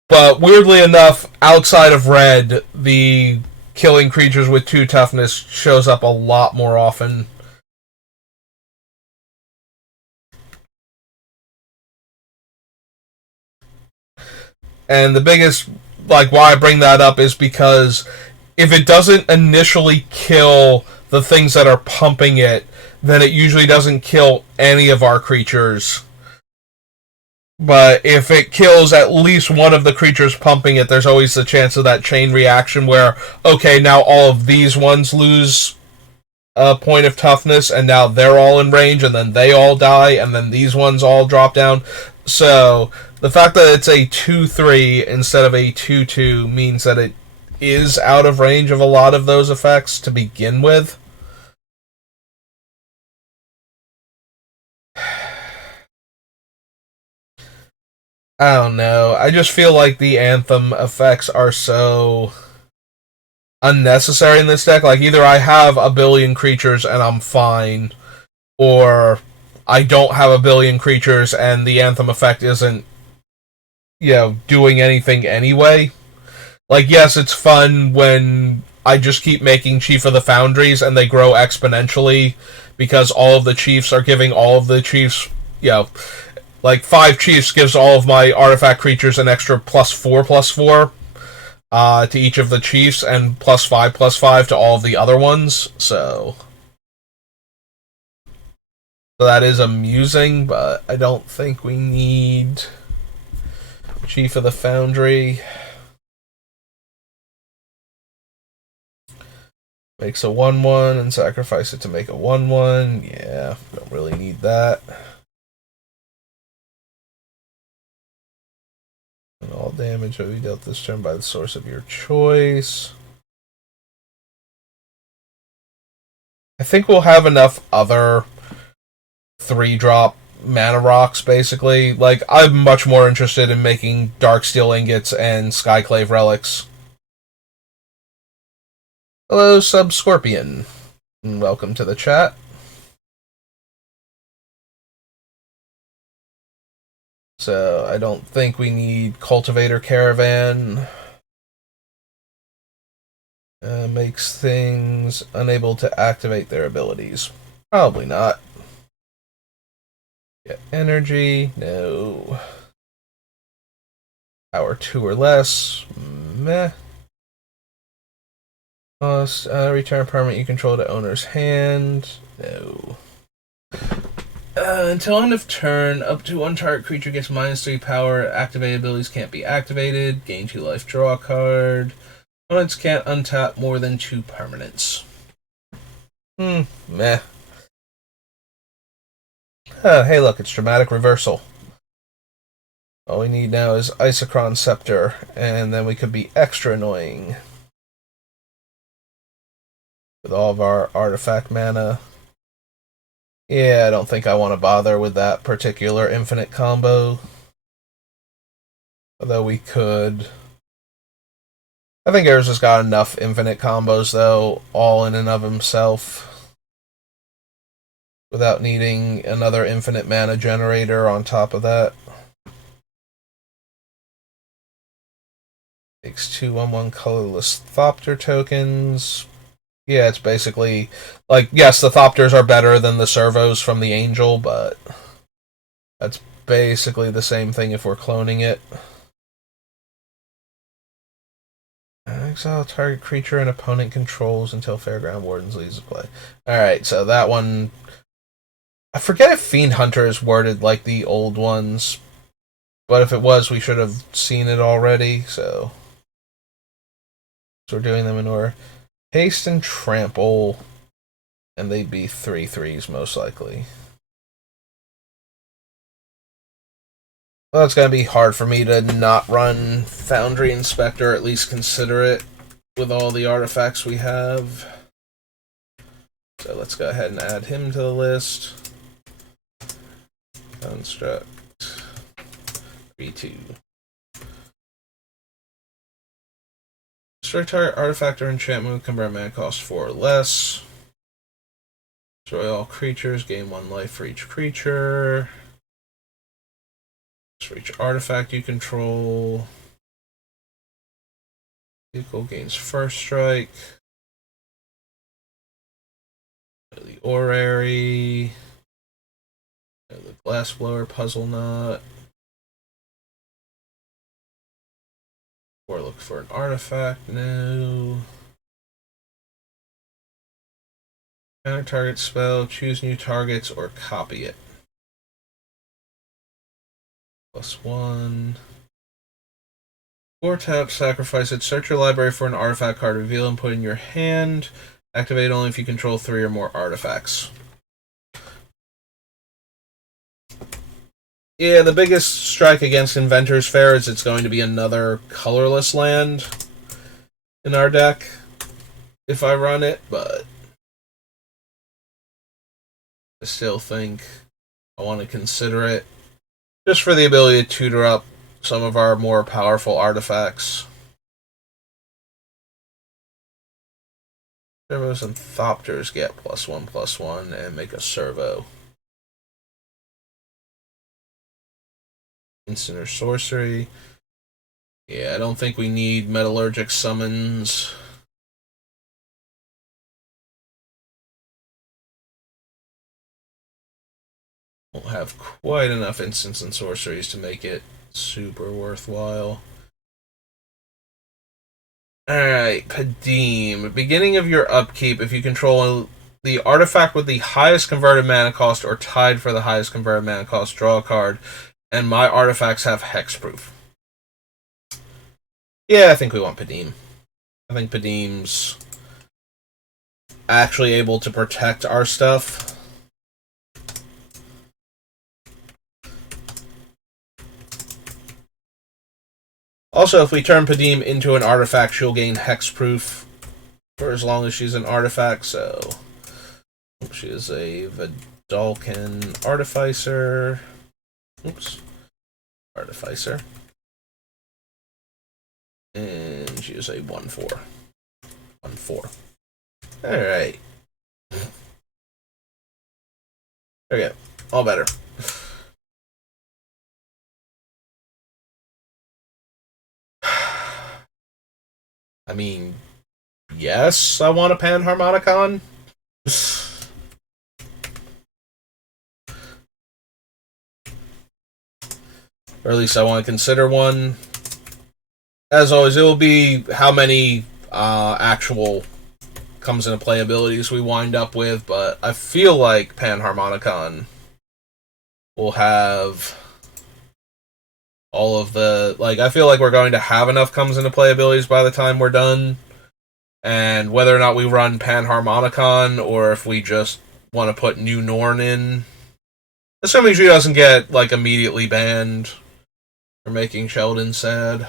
But weirdly enough, outside of red, the killing creatures with 2 toughness shows up a lot more often. And the biggest, like, why I bring that up is because if it doesn't initially kill the things that are pumping it, then it usually doesn't kill any of our creatures. But if it kills at least one of the creatures pumping it, there's always the chance of that chain reaction where, okay, now all of these ones lose a point of toughness, and now they're all in range, and then they all die, and then these ones all drop down. So the fact that it's a 2/3 instead of a 2/2 means that it is out of range of a lot of those effects to begin with. I don't know. I just feel like the Anthem effects are so unnecessary in this deck. Like, either I have a billion creatures and I'm fine, or I don't have a billion creatures and the Anthem effect isn't, doing anything anyway. Like, yes, it's fun when I just keep making Chief of the Foundries and they grow exponentially because all of the chiefs are giving all of the chiefs, like 5 chiefs gives all of my artifact creatures an extra +4/+4. to each of the chiefs, and +5/+5 to all of the other ones. So that is amusing, but I don't think we need Chief of the Foundry. Makes a 1/1 and sacrifice it to make a 1/1. Yeah, don't really need that. And all damage will be dealt this turn by the source of your choice. I think we'll have enough other 3-drop mana rocks, basically. Like, I'm much more interested in making Darksteel Ingots and Skyclave Relics. Hello, Subscorpion. And welcome to the chat. So, I don't think we need Cultivator Caravan. Makes things unable to activate their abilities. Probably not. Get energy. No. Power 2 or less. Meh. Return permanent you control to owner's hand. No. Until end of turn, up to one target creature gets -3 power. Activated abilities can't be activated. Gain 2 life, draw a card. Opponents can't untap more than 2 permanents. Meh. Hey, look, it's Dramatic Reversal. All we need now is Isochron Scepter, and then we could be extra annoying with all of our artifact mana. Yeah, I don't think I want to bother with that particular infinite combo. Although we could. I think Urza's got enough infinite combos, though, all in and of himself, without needing another infinite mana generator on top of that. Takes 2 1/1 colorless Thopter tokens. Yeah, it's basically like, yes, the Thopters are better than the servos from the Angel, but that's basically the same thing if we're cloning it. Exile target creature an opponent controls until Fairground Wardens leaves the play. Alright, so that one. I forget if Fiend Hunter is worded like the old ones, but if it was, we should have seen it already, so we're doing them in order. Haste and Trample, and they'd be 3/3s most likely. Well, it's going to be hard for me to not run Foundry Inspector, at least consider it, with all the artifacts we have. So let's go ahead and add him to the list. Construct. 3/2. Destroy target artifact or enchantment with convert mana cost 4 or less. Destroy all creatures, gain 1 life for each creature. For each artifact you control. Vehicle gains first strike. The Orrery. The Glassblower, Puzzle Knot. Or look for an artifact. No. Counter target spell, choose new targets, or copy it. +1. 4 tap, sacrifice it. Search your library for an artifact card, reveal and put in your hand. Activate only if you control 3 or more artifacts. Yeah, the biggest strike against Inventor's Fair is it's going to be another colorless land in our deck if I run it, but I still think I want to consider it just for the ability to tutor up some of our more powerful artifacts. Servos and Thopters get +1/+1 and make a servo. Instant or sorcery. Yeah, I don't think we need metallurgic summons. Won't have quite enough instants and sorceries to make it super worthwhile. Alright, Padim. Beginning of your upkeep, if you control the artifact with the highest converted mana cost or tied for the highest converted mana cost, draw a card. And my artifacts have hexproof. Yeah, I think we want Padim. I think Padim's actually able to protect our stuff. Also, if we turn Padim into an artifact, she'll gain hexproof for as long as she's an artifact, so she is a Vidalcan Artificer. Oops. Artificer. And she is a 1/4. 1/4. Alright. Okay. All better. I mean, yes, I want a Panharmonicon. Or at least I want to consider one. As always, it will be how many actual comes into play abilities we wind up with, but I feel like Panharmonicon will have all of the... Like, I feel like we're going to have enough comes into play abilities by the time we're done. And whether or not we run Panharmonicon, or if we just want to put New Norn in, assuming she doesn't get, like, immediately banned for making Sheldon sad.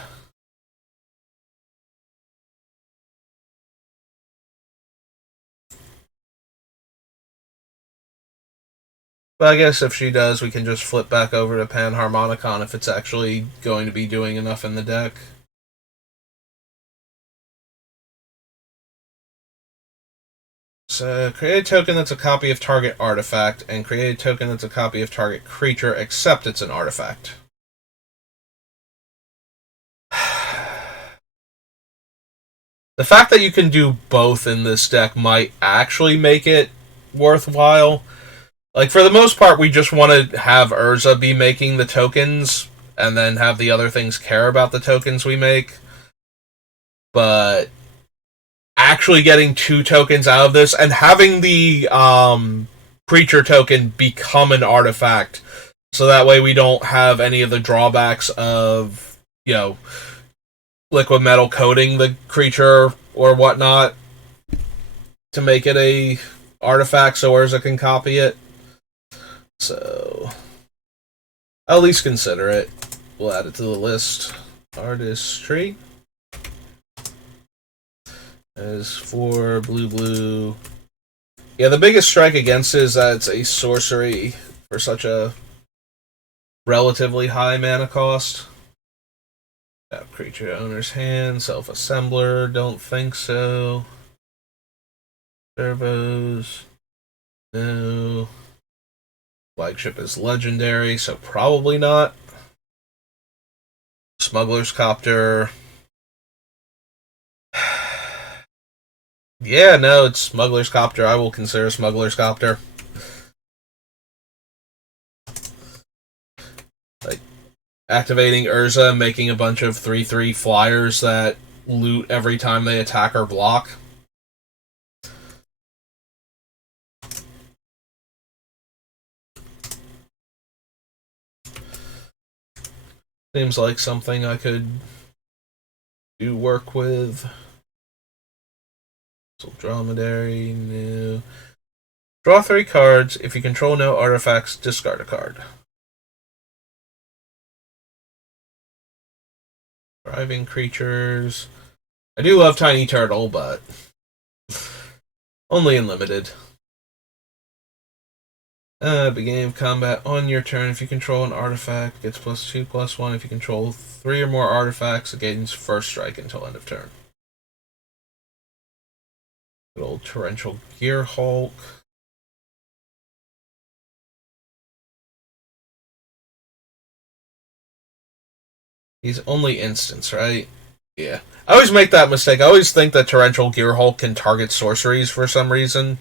But I guess if she does, we can just flip back over to Panharmonicon if it's actually going to be doing enough in the deck. So, create a token that's a copy of target artifact, and create a token that's a copy of target creature, except it's an artifact. The fact that you can do both in this deck might actually make it worthwhile. Like, for the most part, we just want to have Urza be making the tokens, and then have the other things care about the tokens we make. But actually getting 2 tokens out of this, and having the creature token become an artifact, so that way we don't have any of the drawbacks of, you know, liquid metal coating the creature or whatnot to make it a artifact so Urza can copy it. So I'll at least consider it. We'll add it to the list. Artistry. As for blue. Yeah, the biggest strike against it is that it's a sorcery for such a relatively high mana cost. Tap creature owner's hand, self-assembler, don't think so. Servos, no. Flagship is legendary, so probably not. Smuggler's Copter. Yeah, no, it's Smuggler's Copter. I will consider Smuggler's Copter. Like, activating Urza, making a bunch of 3/3 flyers that loot every time they attack or block. Seems like something I could do work with. So Dromedary, no. Draw 3 cards. If you control no artifacts, discard a card. Thriving creatures. I do love Tiny Turtle, but only in limited. Beginning of combat on your turn. If you control an artifact, gets +2/+1. If you control 3 or more artifacts, it gains first strike until end of turn. Good old Torrential Gearhulk. He's only instants, right? Yeah. I always make that mistake. I always think that Torrential Gearhulk can target sorceries for some reason.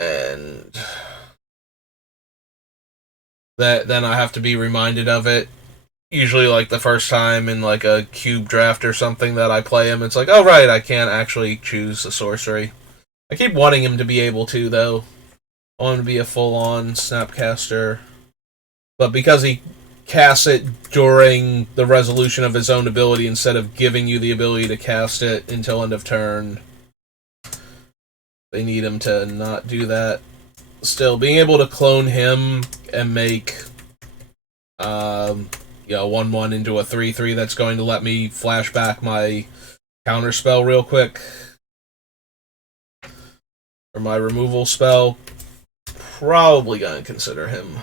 And then I have to be reminded of it usually like the first time in like a cube draft or something that I play him, it's like, oh right, I can't actually choose a sorcery. I keep wanting him to be able to though. I want him to be a full-on Snapcaster, but because he casts it during the resolution of his own ability instead of giving you the ability to cast it until end of turn, they need him to not do that. Still, being able to clone him and make 1/1 into a 3/3 that's going to let me flash back my counter spell real quick. Or my removal spell. Probably gonna consider him.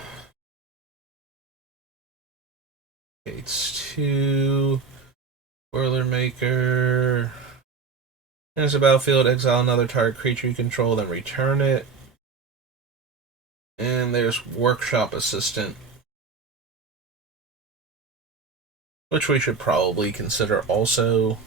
Gates 2. Boilermaker. Enters the battlefield, exile another target creature you control, then return it. And there's Workshop Assistant, which we should probably consider also.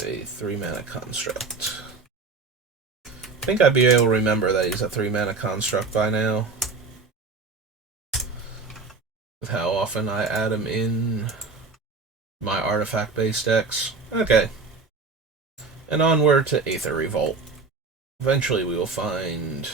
A 3-mana construct. I think I'd be able to remember that he's a 3-mana construct by now. With how often I add him in my artifact-based decks. Okay. And onward to Aether Revolt. Eventually we will find...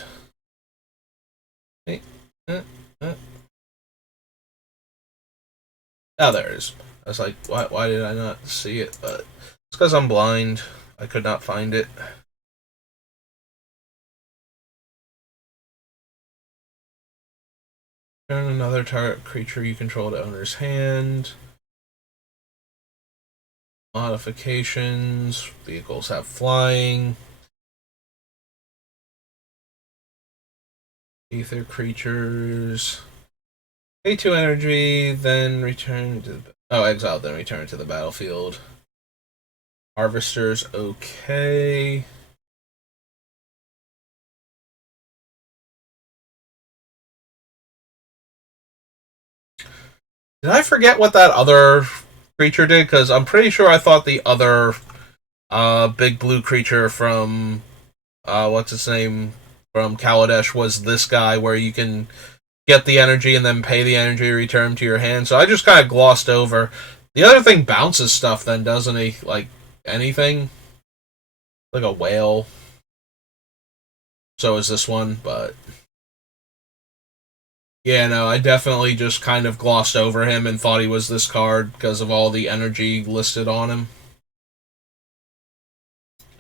Oh, there it is. I was like, why did I not see it? But it's because I'm blind. I could not find it. Turn another target creature you control to owner's hand. Modifications. Vehicles have flying. Ether creatures. Pay 2 energy, then return to the... Oh, exile, then return to the battlefield. Harvester's okay. Did I forget what that other creature did? Because I'm pretty sure I thought the other big blue creature from... what's its name? From Kaladesh was this guy where you can get the energy and then pay the energy return to your hand. So I just kind of glossed over. The other thing bounces stuff then, doesn't he? Like anything? Like a whale. So is this one, but... Yeah, no, I definitely just kind of glossed over him and thought he was this card because of all the energy listed on him.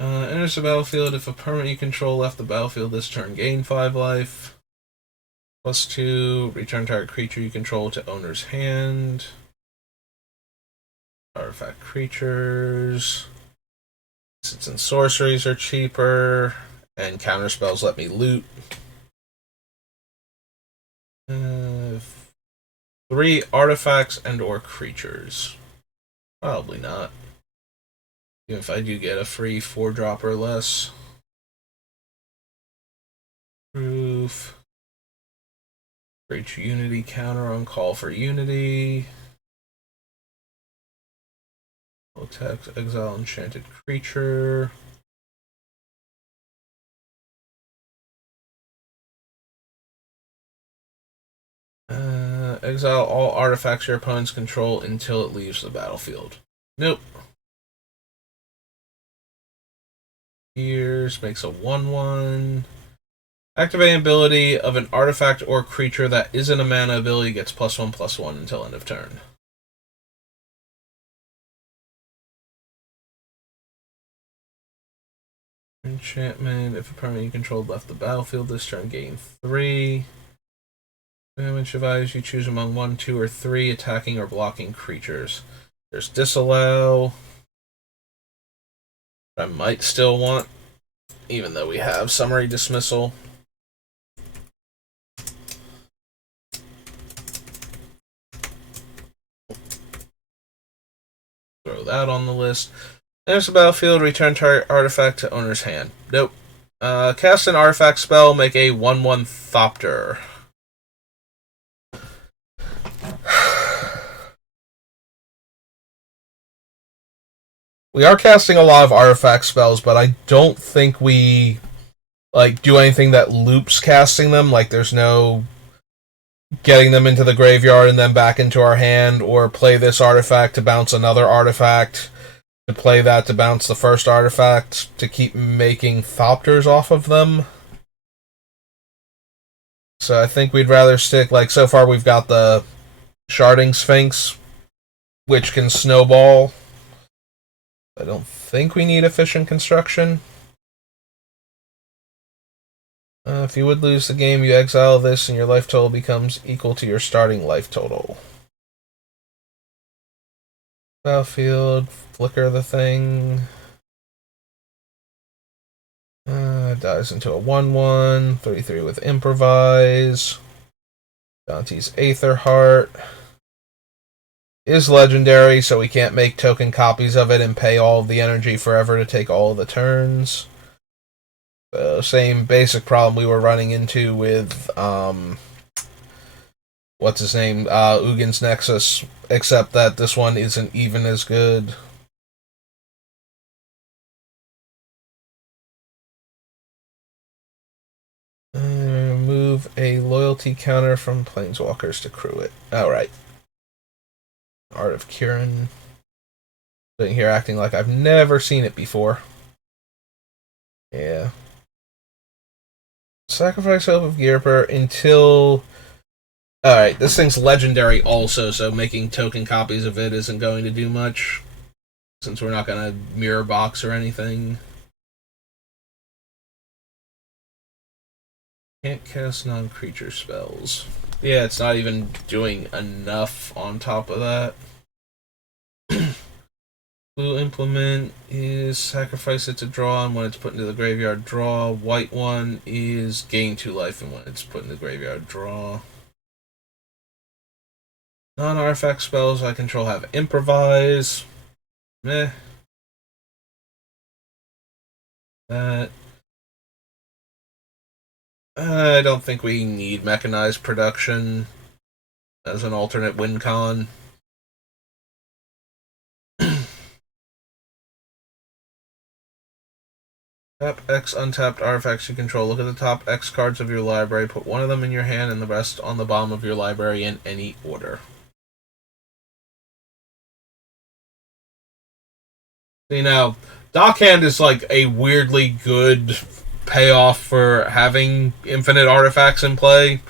Enters the battlefield. If a permanent you control left the battlefield this turn, gain 5 life. +2, return target creature you control to owner's hand. Artifact creatures. Since and sorceries are cheaper. And counter spells let me loot. 3 artifacts and or creatures. Probably not. Even if I do get a free 4-drop or less. Proof. Create Unity counter on call for Unity. Text, exile enchanted creature. Exile all artifacts your opponents control until it leaves the battlefield. Nope. Here's makes a 1/1. Activating ability of an artifact or creature that isn't a mana ability gets +1/+1 until end of turn. Enchantment. If a permanent you controlled left the battlefield this turn, gain 3. Damage device you choose among 1, 2, or 3 attacking or blocking creatures. There's Disallow. I might still want, even though we have Summary Dismissal. Throw that on the list. Enters the battlefield, return target artifact to owner's hand. Nope. Cast an artifact spell, make a 1/1 Thopter. We are casting a lot of artifact spells, but I don't think we like do anything that loops casting them. Like there's no getting them into the graveyard and then back into our hand, or play this artifact to bounce another artifact, to play that to bounce the first artifact, to keep making Thopters off of them. So I think we'd rather stick, like, so far we've got the Sharding Sphinx, which can snowball. I don't think we need efficient construction. If you would lose the game, you exile this and your life total becomes equal to your starting life total. Battlefield, flicker the thing. Dies into a 1/1, 33 with Improvise. Dante's Aether Heart is legendary, so we can't make token copies of it and pay all of the energy forever to take all of the turns. So same basic problem we were running into with what's his name, Ugin's Nexus, except that this one isn't even as good. Remove a loyalty counter from Planeswalkers to crew it. Alright. Art of Kieran. Sitting here acting like I've never seen it before. Yeah. Sacrifice Hope of Gearper until... Alright, this thing's legendary also, so making token copies of it isn't going to do much, since we're not going to mirror box or anything. Can't cast non-creature spells. Yeah, it's not even doing enough on top of that. Blue Implement is sacrifice it to draw, and when it's put into the graveyard, draw. White one is gain 2 life, and when it's put in the graveyard, draw. Non-artifact spells I control have Improvise. Meh. That. I don't think we need Mechanized Production as an alternate win con. Tap X untapped artifacts you control. Look at the top X cards of your library. Put one of them in your hand and the rest on the bottom of your library in any order. See, now, Dockhand is like a weirdly good payoff for having infinite artifacts in play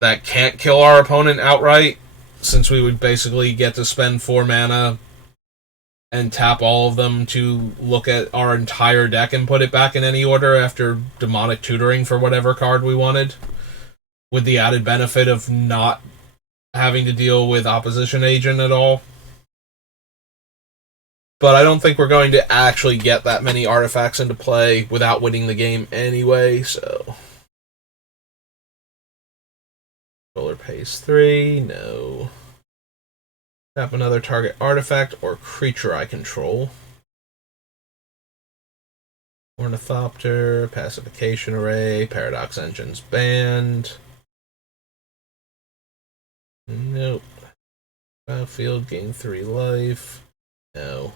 that can't kill our opponent outright, since we would basically get to spend 4 mana and tap all of them to look at our entire deck and put it back in any order after demonic tutoring for whatever card we wanted, with the added benefit of not having to deal with opposition agent at all. But I don't think we're going to actually get that many artifacts into play without winning the game anyway, so... Controller pays 3, no. Tap another target artifact or creature I control. Ornithopter, Pacification Array, Paradox Engine's banned. Nope. Battlefield, gain 3 life. No.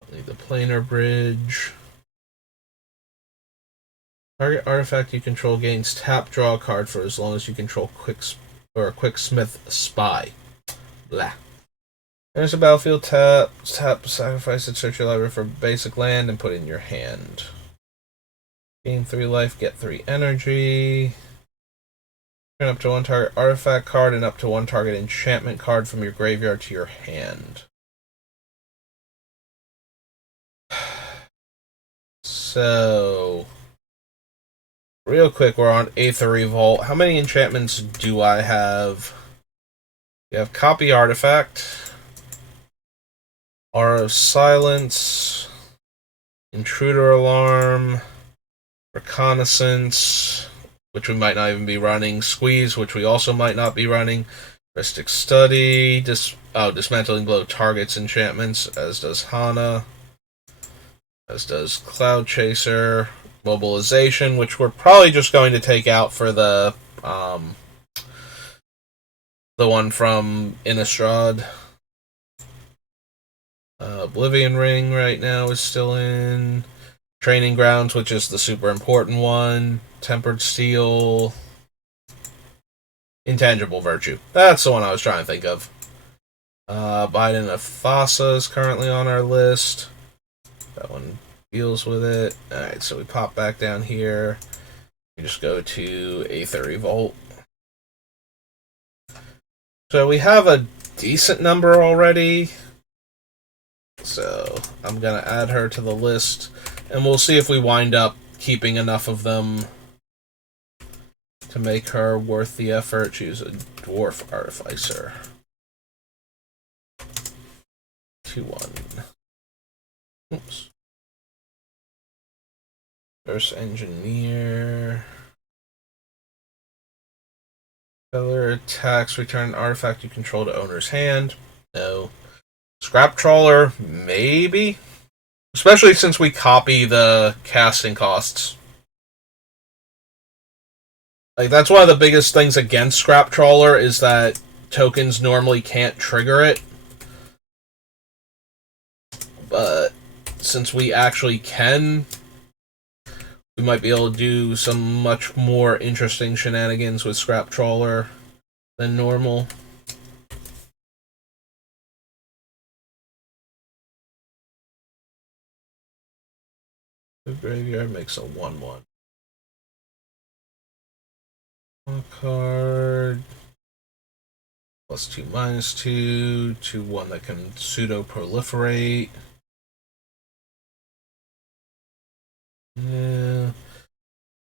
Don't need the planar bridge. Target artifact you control gains tap, draw a card for as long as you control Quicksmith Spy. Blah. There's a battlefield, tap, sacrifice it, search your library for basic land, and put it in your hand. Gain 3 life, get 3 energy. Turn up to 1 target artifact card and up to 1 target enchantment card from your graveyard to your hand. So, real quick, we're on Aether Revolt. How many enchantments do I have? We have Copy Artifact, Aura of Silence, Intruder Alarm, Reconnaissance, which we might not even be running, Squeeze, which we also might not be running, Mystic Study, Dismantling Blow targets enchantments, as does Hana, as does Cloud Chaser, Mobilization, which we're probably just going to take out for the one from Innistrad. Oblivion Ring right now is still in. Training Grounds, which is the super important one. Tempered Steel. Intangible Virtue. That's the one I was trying to think of. Biden of Fossa is currently on our list. That one deals with it. Alright, so we pop back down here. We just go to Aether Revolt. So we have a decent number already. So I'm going to add her to the list. And we'll see if we wind up keeping enough of them to make her worth the effort. She's a Dwarf Artificer. 2-1. Oops. First Engineer. Color attacks, return an artifact you control to owner's hand. No. Scrap Trawler, maybe? Especially since we copy the casting costs. Like, that's one of the biggest things against Scrap Trawler is that tokens normally can't trigger it. But since we actually can, we might be able to do some much more interesting shenanigans with Scrap Trawler than normal. The graveyard makes a 1-1. One card. +2, -2. 2-1 that can pseudo proliferate. Yeah.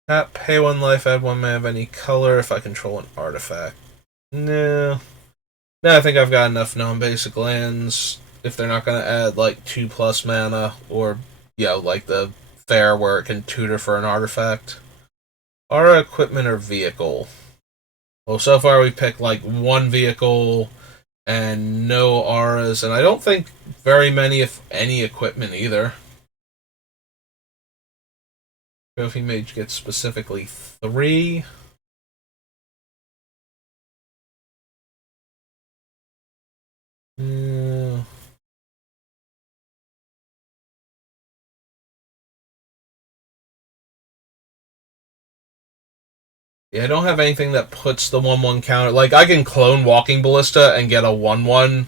Tap, pay 1 life, add 1 mana of any color if I control an artifact. No. No, I think I've got enough non-basic lands. If they're not going to add like 2+ mana, or, you know, like the fair where it can tutor for an artifact. Aura, equipment, or vehicle? Well, so far we picked like 1 vehicle and no auras, and I don't think very many, if any, equipment either. Trophy Mage gets specifically 3. Yeah. Yeah, I don't have anything that puts the 1-1 counter. Like, I can clone Walking Ballista and get a 1-1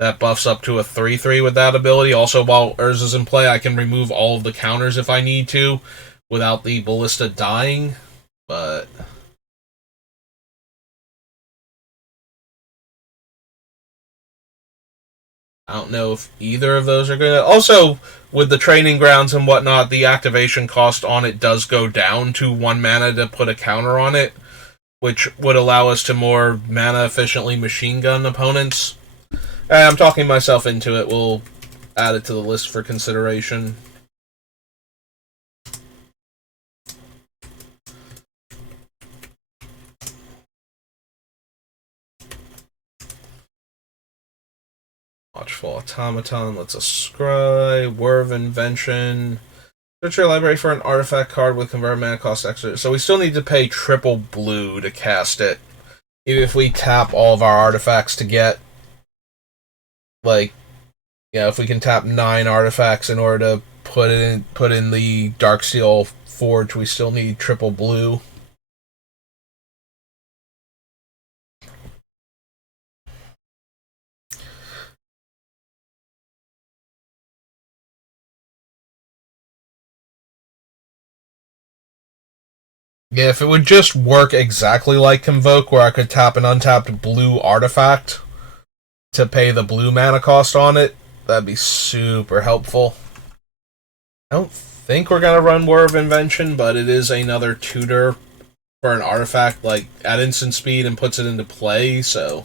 that buffs up to a 3-3 with that ability. Also, while Urza's in play, I can remove all of the counters if I need to without the Ballista dying. But I don't know if either of those are going to... Also, with the Training Grounds and whatnot, the activation cost on it does go down to 1 mana to put a counter on it, which would allow us to more mana efficiently machine gun opponents. I'm talking myself into it. We'll add it to the list for consideration. Watchful Automaton lets us scry. Whir of Invention. Search your library for an artifact card with convert mana cost extra. So we still need to pay triple blue to cast it. Even if we tap all of our artifacts to get, like, you know, if we can tap 9 artifacts in order to put in the Darksteel Forge, we still need triple blue. Yeah, if it would just work exactly like Convoke, where I could tap an untapped blue artifact to pay the blue mana cost on it, that'd be super helpful. I don't think we're gonna run War of Invention, but it is another tutor for an artifact, like, at instant speed and puts it into play, so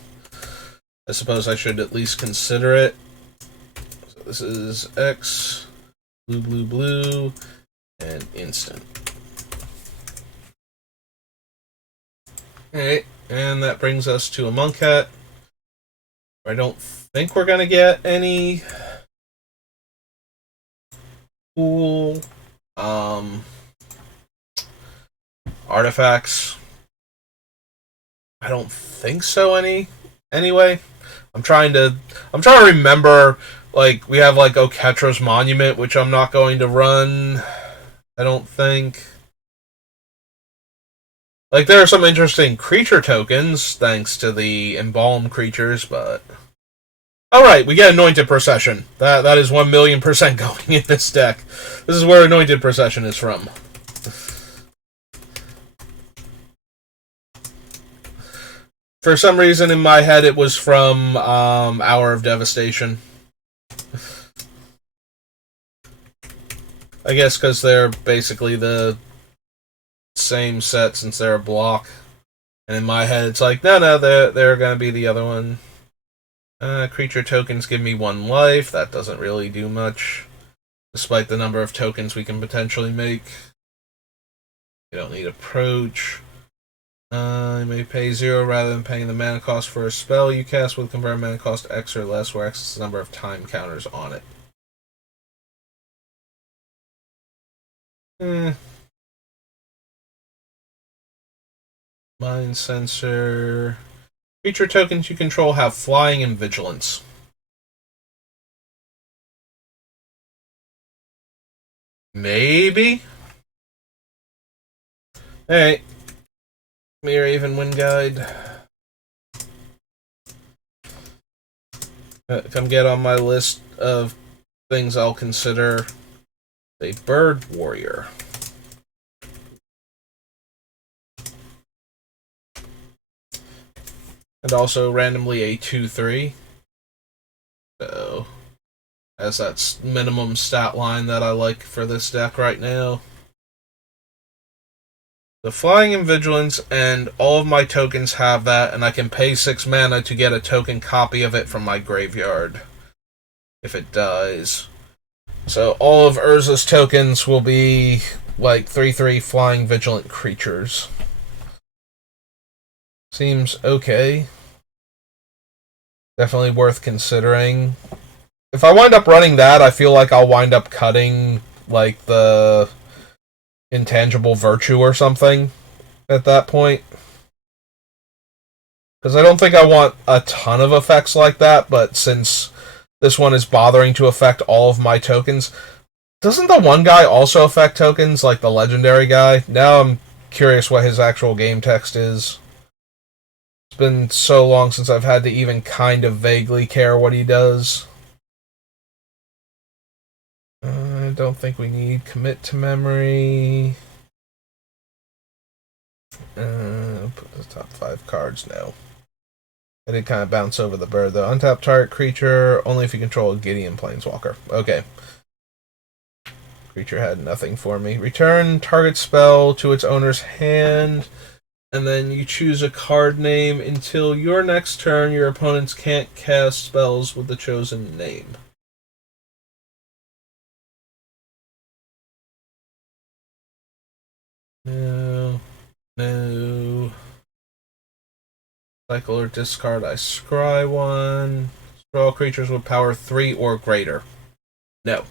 I suppose I should at least consider it. So this is X, blue, blue, blue, and instant. Alright, and that brings us to a Monkhat. I don't think we're gonna get any cool artifacts. I don't think so anyway. I'm trying to remember Like, we have, like, Oketra's Monument, which I'm not going to run, I don't think. Like, there are some interesting creature tokens, thanks to the embalmed creatures, but... Alright, we get Anointed Procession. That is 1,000,000% going in this deck. This is where Anointed Procession is from. For some reason, in my head, it was from Hour of Devastation. I guess because they're basically the same set since they're a block. And in my head, it's like, no, they're going to be the other one. Creature tokens give me 1 life. That doesn't really do much, despite the number of tokens we can potentially make. You don't need Approach. You may pay 0 rather than paying the mana cost for a spell you cast with convert mana cost X or less, where X is the number of time counters on it. Mind Sensor. Creature tokens you control have Flying and Vigilance. Maybe? Alright. Mirror Even Wind Guide. Come get on my list of things I'll consider a Bird Warrior. And also randomly a 2/3. So, as that's minimum stat line that I like for this deck right now. The Flying and Vigilance, and all of my tokens have that, and I can pay 6 mana to get a token copy of it from my graveyard. If it dies. So all of Urza's tokens will be like 3/3 Flying Vigilant creatures. Seems okay. Definitely worth considering. If I wind up running that, I feel like I'll wind up cutting, like, the Intangible Virtue or something at that point. Because I don't think I want a ton of effects like that, but since this one is bothering to affect all of my tokens, doesn't the one guy also affect tokens, like the legendary guy? Now I'm curious what his actual game text is. It's been so long since I've had to even kind of vaguely care what he does. I don't think we need Commit to Memory. Put the top 5 cards now. I did kind of bounce over the bird, though. Untap target creature, only if you control a Gideon Planeswalker. Okay. Creature had nothing for me. Return target spell to its owner's hand, and then you choose a card name until your next turn. Your opponents can't cast spells with the chosen name. No. Cycle or discard, I scry 1. Draw creatures with power 3 or greater. No.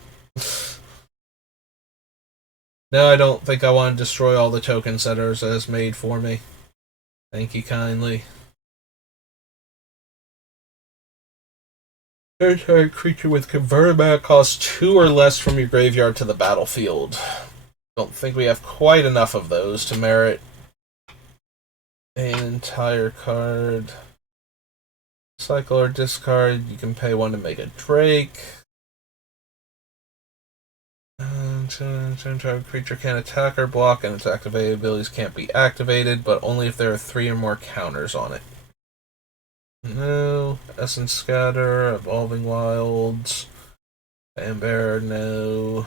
No, I don't think I want to destroy all the tokens that Urza has made for me. Thank you kindly. Target creature with converted mana costs 2 or less from your graveyard to the battlefield. Don't think we have quite enough of those to merit an entire card. Cycle or discard, you can pay 1 to make a Drake. Target creature can attack or block, and its activated abilities can't be activated, but only if there are 3 or more counters on it. No. Essence Scatter, Evolving Wilds, Fanbearer, no.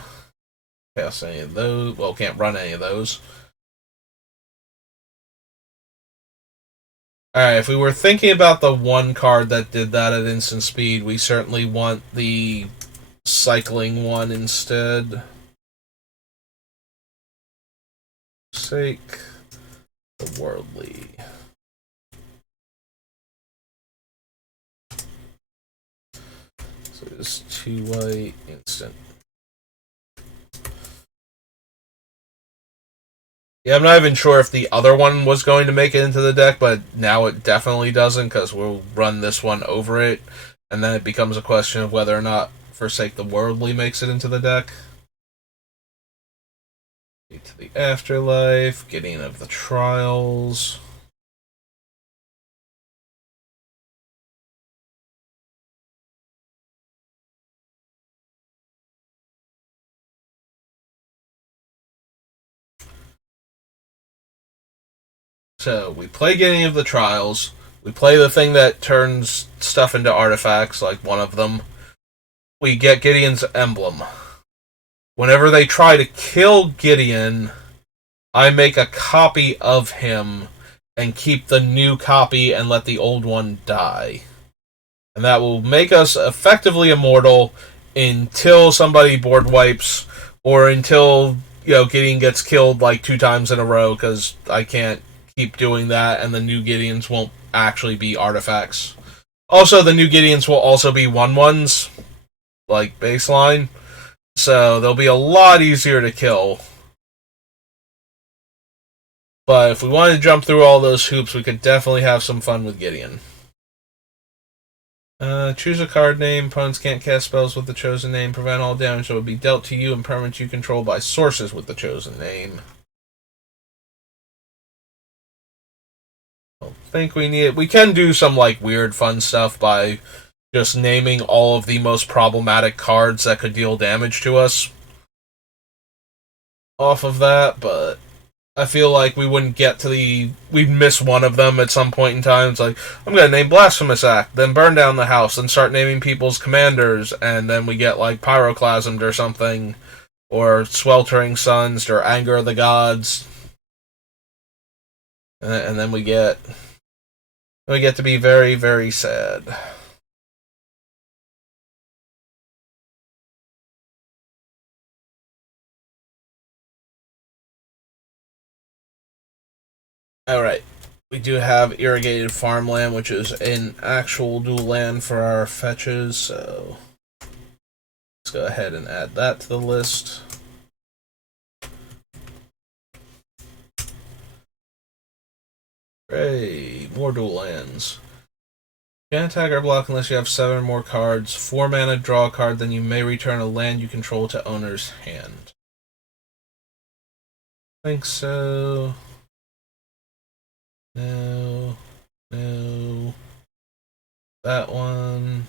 Cast any of those. Well, can't run any of those. Alright, if we were thinking about the one card that did that at instant speed, we certainly want the cycling one instead. Sake the Worldly. So it's 2 white, instant. Yeah, I'm not even sure if the other one was going to make it into the deck, but now it definitely doesn't, because we'll run this one over it. And then it becomes a question of whether or not Forsake the Worldly makes it into the deck. To the Afterlife, Gideon of the Trials. So we play Gideon of the Trials. We play the thing that turns stuff into artifacts, like one of them. We get Gideon's emblem. Whenever they try to kill Gideon, I make a copy of him and keep the new copy and let the old one die. And that will make us effectively immortal until somebody board wipes or until Gideon gets killed like 2 times in a row, because I can't keep doing that, and the new Gideons won't actually be artifacts. Also, the new Gideons will also be 1/1s, like baseline, so they'll be a lot easier to kill. But if we wanted to jump through all those hoops, we could definitely have some fun with Gideon. Choose a card name. Opponents can't cast spells with the chosen name. Prevent all damage that would be dealt to you and permanents you control by sources with the chosen name. I don't think we need it. We can do some like weird fun stuff by just naming all of the most problematic cards that could deal damage to us off of that, but I feel like we wouldn't get to we'd miss one of them at some point in time. It's like, I'm going to name Blasphemous Act, then burn down the house, then start naming people's commanders, and then we get like Pyroclasmed or something, or Sweltering Suns, or Anger of the Gods. And then we get to be very, very sad. Alright, we do have Irrigated Farmland, which is an actual dual land for our fetches, so let's go ahead and add that to the list. Hooray, more dual lands. You can't attack or block unless you have 7 or more cards. 4 mana, draw a card, then you may return a land you control to owner's hand. I think so. No. That one.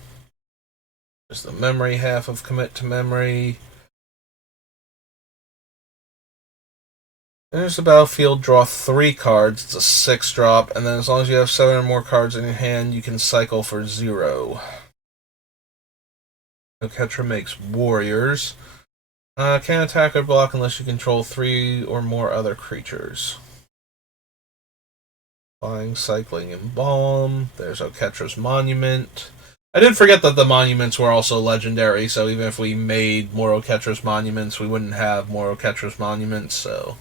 There's the memory half of Commit to Memory. There's the battlefield, draw 3 cards. It's a 6-drop, and then as long as you have 7 or more cards in your hand, you can cycle for 0. Oketra makes Warriors. Can't attack or block unless you control 3 or more other creatures. Flying, Cycling, Embalm. There's Oketra's Monument. I did forget that the monuments were also legendary, so even if we made more Oketra's Monuments, we wouldn't have more Oketra's Monuments, so...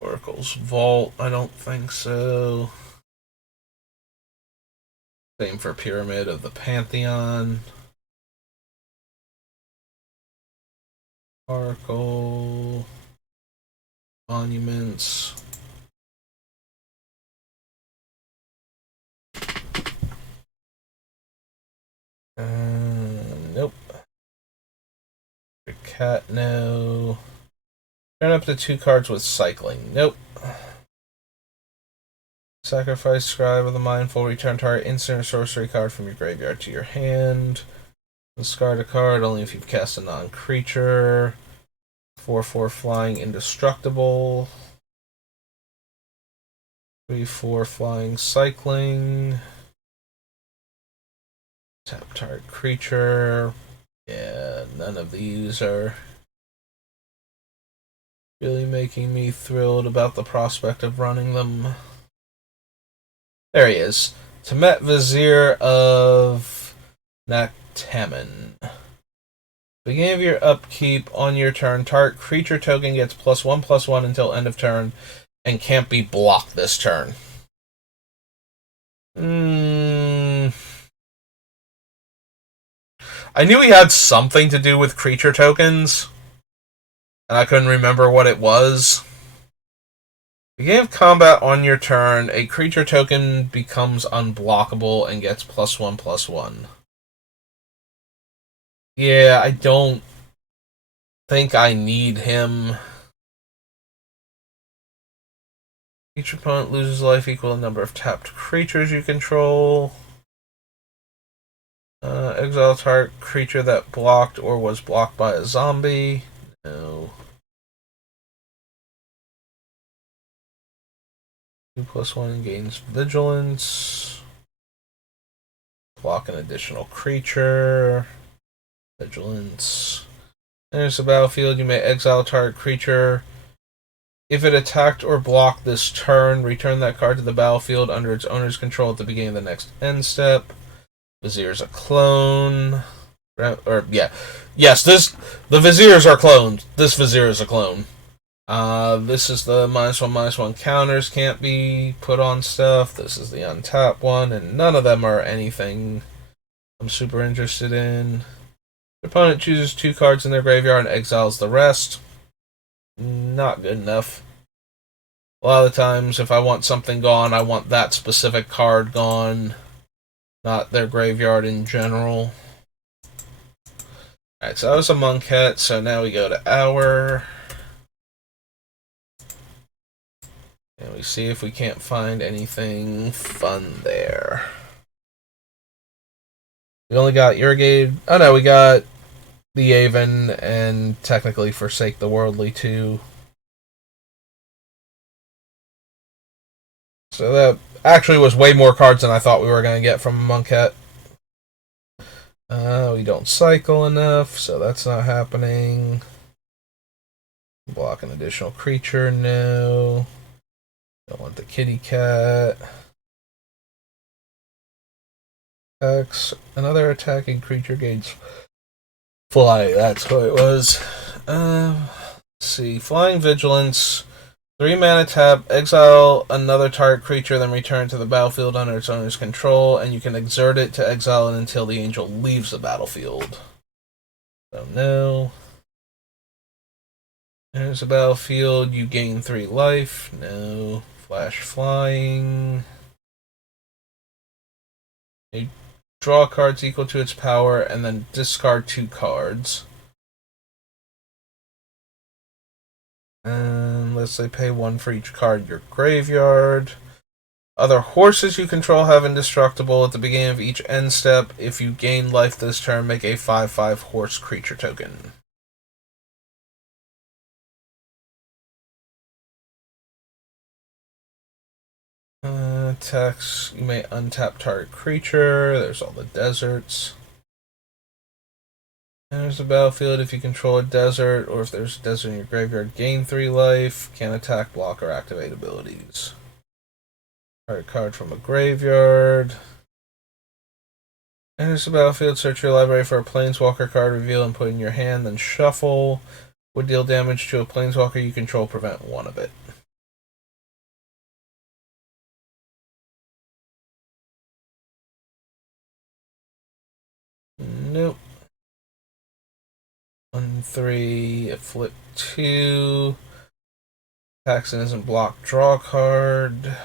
Oracle's Vault, I don't think so. Same for Pyramid of the Pantheon. Oracle. Monuments. Nope. Cat, no. Turn up to 2 cards with Cycling. Nope. Sacrifice Scribe of the Mindful. Return target instant or sorcery card from your graveyard to your hand. Discard a card only if you've cast a non-creature. 4/4 Flying Indestructible. 3/4 Flying Cycling. Tap target creature. Yeah, none of these are really making me thrilled about the prospect of running them. There he is. Temet Vizier of Naktamen. Beginning of your upkeep, on your turn, target creature token gets +1/+1 until end of turn and can't be blocked this turn. I knew he had something to do with creature tokens, and I couldn't remember what it was. Beginning of combat on your turn, a creature token becomes unblockable and gets +1/+1. Yeah, I don't think I need him. Each opponent loses life equal to the number of tapped creatures you control. Exile target creature that blocked or was blocked by a zombie. No. 2/1 gains vigilance. Block an additional creature. Vigilance. There's the battlefield. You may exile target creature. If it attacked or blocked this turn, return that card to the battlefield under its owner's control at the beginning of the next end step. Vizier's a clone. Yes, the Viziers are cloned. This Vizier is a clone. This is the -1/-1 counters can't be put on stuff. This is the untap one, and none of them are anything I'm super interested in. The opponent chooses 2 cards in their graveyard and exiles the rest. Not good enough. A lot of the times, if I want something gone, I want that specific card gone, not their graveyard in general. Alright, so that was a Monkette, so now we go to Hour. And we see if we can't find anything fun there. We only got Irrigate. Oh no, we got the Aven and technically Forsake the Worldly too. So that actually was way more cards than I thought we were going to get from Monkette. We don't cycle enough, so that's not happening. Block an additional creature, no. Don't want the kitty cat. X. Another attacking creature gains fly. That's what it was. Let's see. Flying Vigilance. 3 mana tap, exile another target creature, then return to the battlefield under its owner's control, and you can exert it to exile it until the angel leaves the battlefield. So no. There's the battlefield, you gain 3 life. No. Flash Flying. You draw cards equal to its power, and then discard 2 cards. And let's say pay 1 for each card in your graveyard. Other horses you control have indestructible at the beginning of each end step. If you gain life this turn, make a 5/5 horse creature token. Text, you may untap target creature. There's all the deserts. There's a battlefield. If you control a desert, or if there's a desert in your graveyard, gain 3 life. Can attack, block, or activate abilities. Target card from a graveyard. There's the battlefield. Search your library for a planeswalker card, reveal and put in your hand, then shuffle. Would deal damage to a planeswalker you control, prevent 1 of it. Nope. 1, 3, flip 2. Paxton isn't blocked, draw card.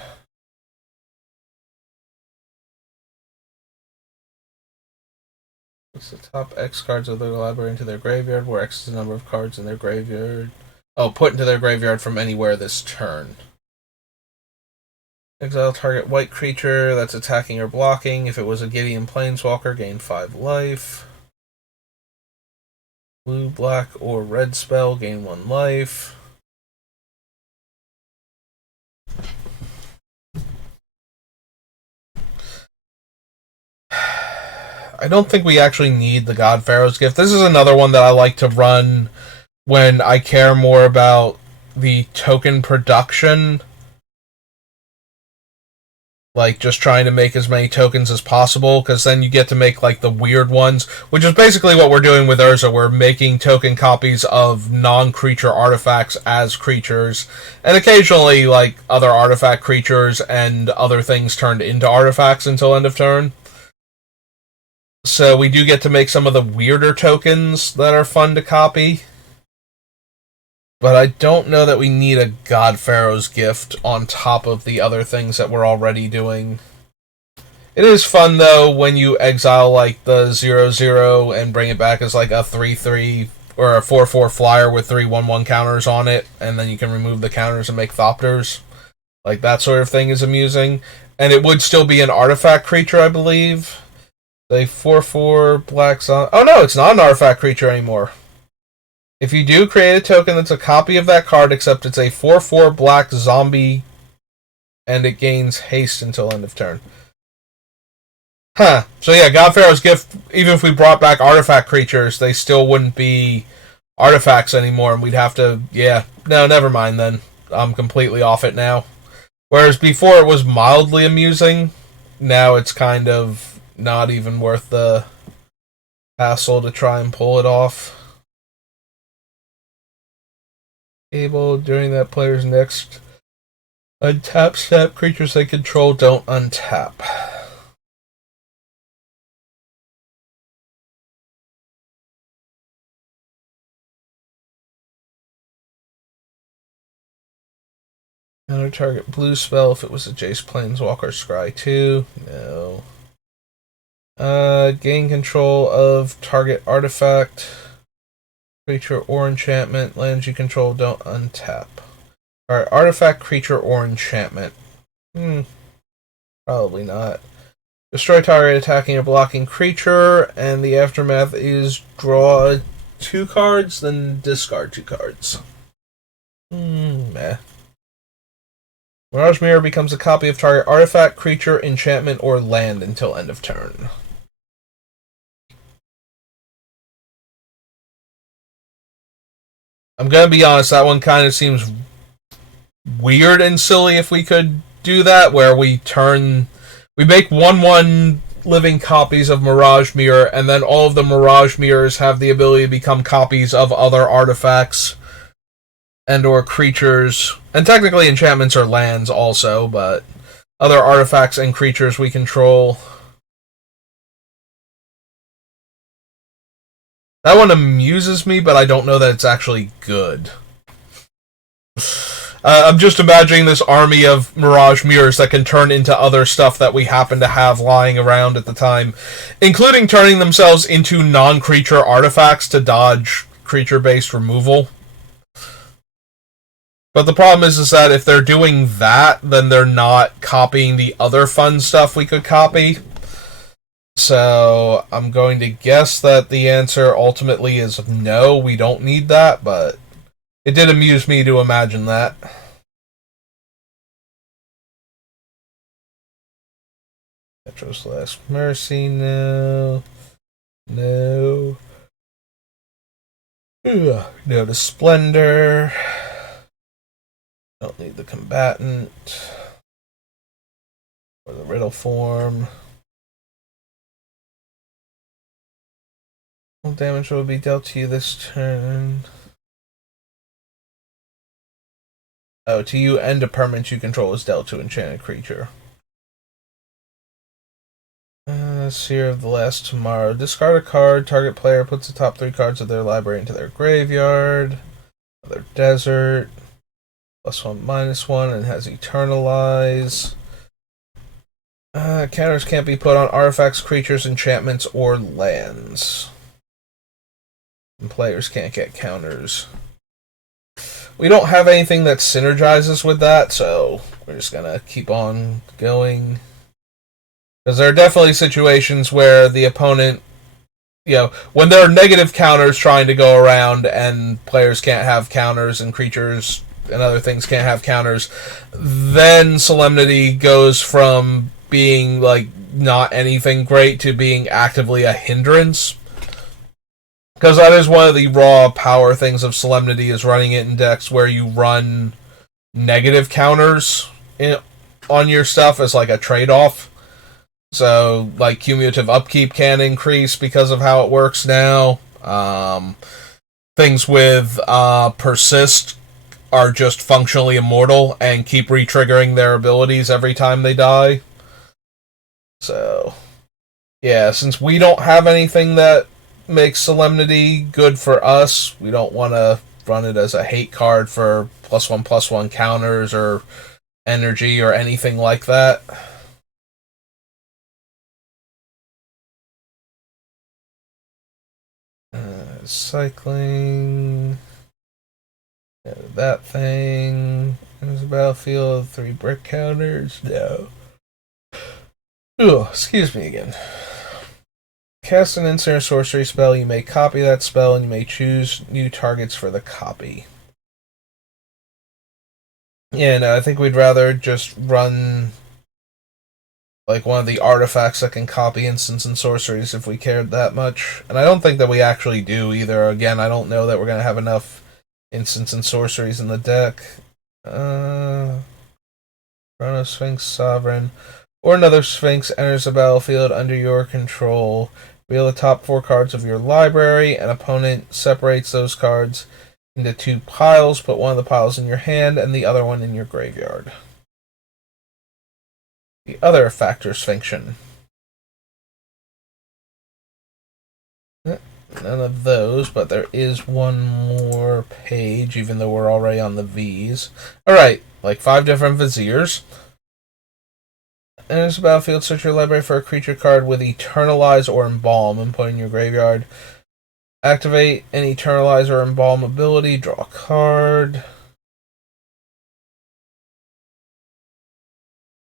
Puts the top X cards of their library into their graveyard, where X is the number of cards in their graveyard. Oh, put into their graveyard from anywhere this turn. Exile target white creature that's attacking or blocking. If it was a Gideon Planeswalker, gain 5 life. Blue, black, or red spell, gain 1 life. I don't think we actually need the God Pharaoh's Gift. This is another one that I like to run when I care more about the token production. Like, just trying to make as many tokens as possible, because then you get to make, like, the weird ones, which is basically what we're doing with Urza. We're making token copies of non-creature artifacts as creatures, and occasionally, like, other artifact creatures and other things turned into artifacts until end of turn. So we do get to make some of the weirder tokens that are fun to copy. But I don't know that we need a God Pharaoh's Gift on top of the other things that we're already doing. It is fun, though, when you exile, like, the 0/0 and bring it back as, like, a 3/3 or a 4/4 flyer with 3 1/1 counters on it, and then you can remove the counters and make Thopters. Like, that sort of thing is amusing. And it would still be an artifact creature, I believe. The 4/4 black zombie. Oh, no, it's not an artifact creature anymore. If you do create a token that's a copy of that card, except it's a 4/4 black zombie, and it gains haste until end of turn. Huh. So yeah, God Pharaoh's Gift, even if we brought back artifact creatures, they still wouldn't be artifacts anymore, and we'd have to... Yeah, no, never mind then. I'm completely off it now. Whereas before it was mildly amusing, now it's kind of not even worth the hassle to try and pull it off. Able, during that player's next untap step, creatures they control don't untap. Counter target blue spell if it was a Jace Planeswalker Scry 2. No. Gain control of target artifact, creature, or enchantment. Lands you control don't untap. Alright, artifact, creature, or enchantment. Probably not. Destroy target attacking or blocking creature, and the aftermath is draw 2 cards, then discard 2 cards. Meh. Mirage Mirror becomes a copy of target artifact, creature, enchantment, or land until end of turn. I'm gonna be honest, that one kind of seems weird and silly if we could do that, where we make 1/1 living copies of Mirage Mirror, and then all of the Mirage Mirrors have the ability to become copies of other artifacts and or creatures, and technically enchantments are lands also, but other artifacts and creatures we control. That one amuses me, but I don't know that it's actually good. I'm just imagining this army of Mirage Mirrors that can turn into other stuff that we happen to have lying around at the time, including turning themselves into non-creature artifacts to dodge creature-based removal. But the problem is that if they're doing that, then they're not copying the other fun stuff we could copy. So I'm going to guess that the answer ultimately is no, we don't need that, but it did amuse me to imagine that. Metro's Last Mercy, no. No. No to Splendor. Don't need the Combatant. Or the Riddle form. What damage will be dealt to you this turn? Oh, to you and a permanent you control is dealt to enchanted creature. Seer of the Last Tomorrow. Discard a card. Target player puts the top 3 cards of their library into their graveyard. Their desert. +1/-1 and has Eternalize. Counters can't be put on artifacts, creatures, enchantments, or lands. And players can't get counters. We don't have anything that synergizes with that, so we're just gonna keep on going. Because there are definitely situations where the opponent, when there are negative counters trying to go around and players can't have counters and creatures and other things can't have counters, then Solemnity goes from being, not anything great to being actively a hindrance. Because that is one of the raw power things of Solemnity, is running it in decks where you run negative counters on your stuff as a trade-off. So, cumulative upkeep can increase because of how it works now. Things with Persist are just functionally immortal and keep re-triggering their abilities every time they die. So, yeah, since we don't have anything that makes Solemnity good for us, we don't want to run it as a hate card for +1/+1 counters or energy or anything like that. Cycling. That thing. There's a battlefield, 3 brick counters. No. Ugh, excuse me again. Cast an instant or sorcery spell. You may copy that spell and you may choose new targets for the copy. Yeah, no, I think we'd rather just run like one of the artifacts that can copy instants and sorceries if we cared that much. And I don't think that we actually do either. Again, I don't know that we're going to have enough instants and sorceries in the deck. Chrono Sphinx Sovereign. Or another Sphinx enters the battlefield under your control. Reveal the top 4 cards of your library. An opponent separates those cards into 2 piles. Put one of the piles in your hand and the other one in your graveyard. The other Factor Sphinxian. None of those, but there is one more page, even though we're already on the V's. Alright, like 5 different Viziers. Enters the battlefield, search your library for a creature card with Eternalize or Embalm and put in your graveyard. Activate an Eternalize or Embalm ability, draw a card.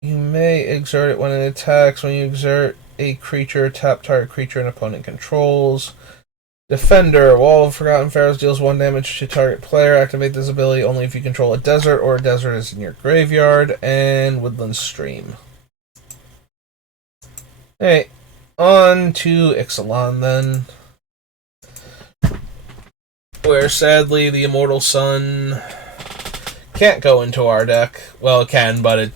You may exert it when it attacks. When you exert a creature, tap target creature an opponent controls. Defender, Wall of Forgotten Pharaohs deals 1 damage to target player. Activate this ability only if you control a desert or a desert is in your graveyard. And Woodland Stream. Alright, on to Ixalan then. Where sadly the Immortal Sun can't go into our deck. Well, it can, but it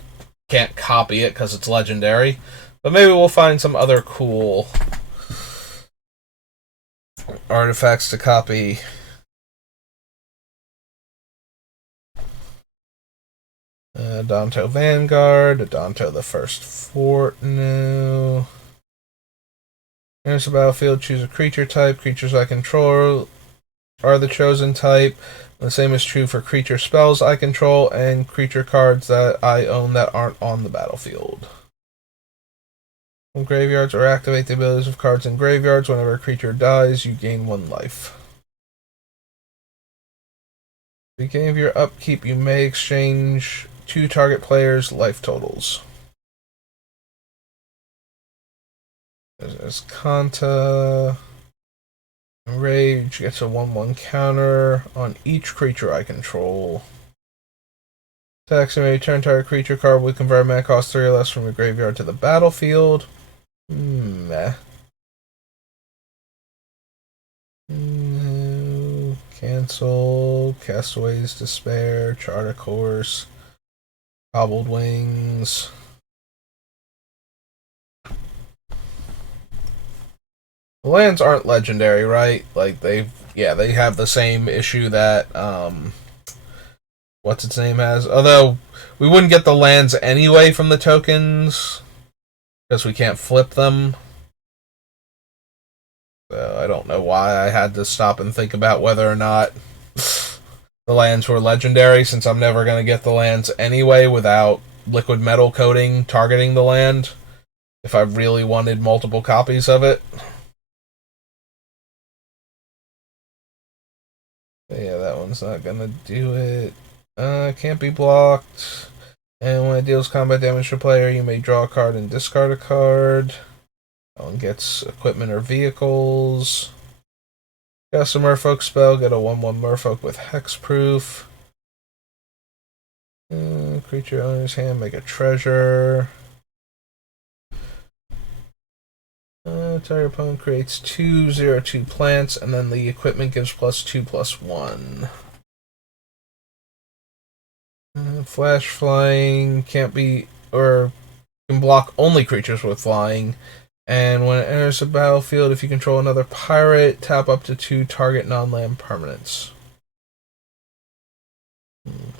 can't copy it because it's legendary. But maybe we'll find some other cool artifacts to copy. Danto Vanguard, Danto the First Fort new. Enters the battlefield, choose a creature type. Creatures I control are the chosen type. The same is true for creature spells I control and creature cards that I own that aren't on the battlefield. From graveyards, or activate the abilities of cards in graveyards. Whenever a creature dies, you gain 1 life. At the beginning of your upkeep, you may exchange 2 target players' life totals. There's Kanta. Rage gets a 1/1 counter on each creature I control. Attacks and return target creature card with convert mana cost 3 or less from your graveyard to the battlefield. Meh. No. Cancel. Castaway's Despair. Charter Course. Cobbled Wings. The lands aren't legendary, right? Like, they have the same issue that, what's its name has? Although, we wouldn't get the lands anyway from the tokens, because we can't flip them. So, I don't know why I had to stop and think about whether or not the lands were legendary, since I'm never going to get the lands anyway without liquid metal coating targeting the land, if I really wanted multiple copies of it. Yeah, that one's not gonna do it. Can't be blocked. And when it deals combat damage to a player, you may draw a card and discard a card. That one gets equipment or vehicles. Cast a Merfolk spell, get a 1/1 Merfolk with hexproof. Creature owner's hand, make a treasure. Target opponent creates 2/0/2 plants, and then the equipment gives +2/+1. Flash flying can't be, or can block only creatures with flying. And when it enters the battlefield, if you control another pirate, tap up to 2 target non-land permanents.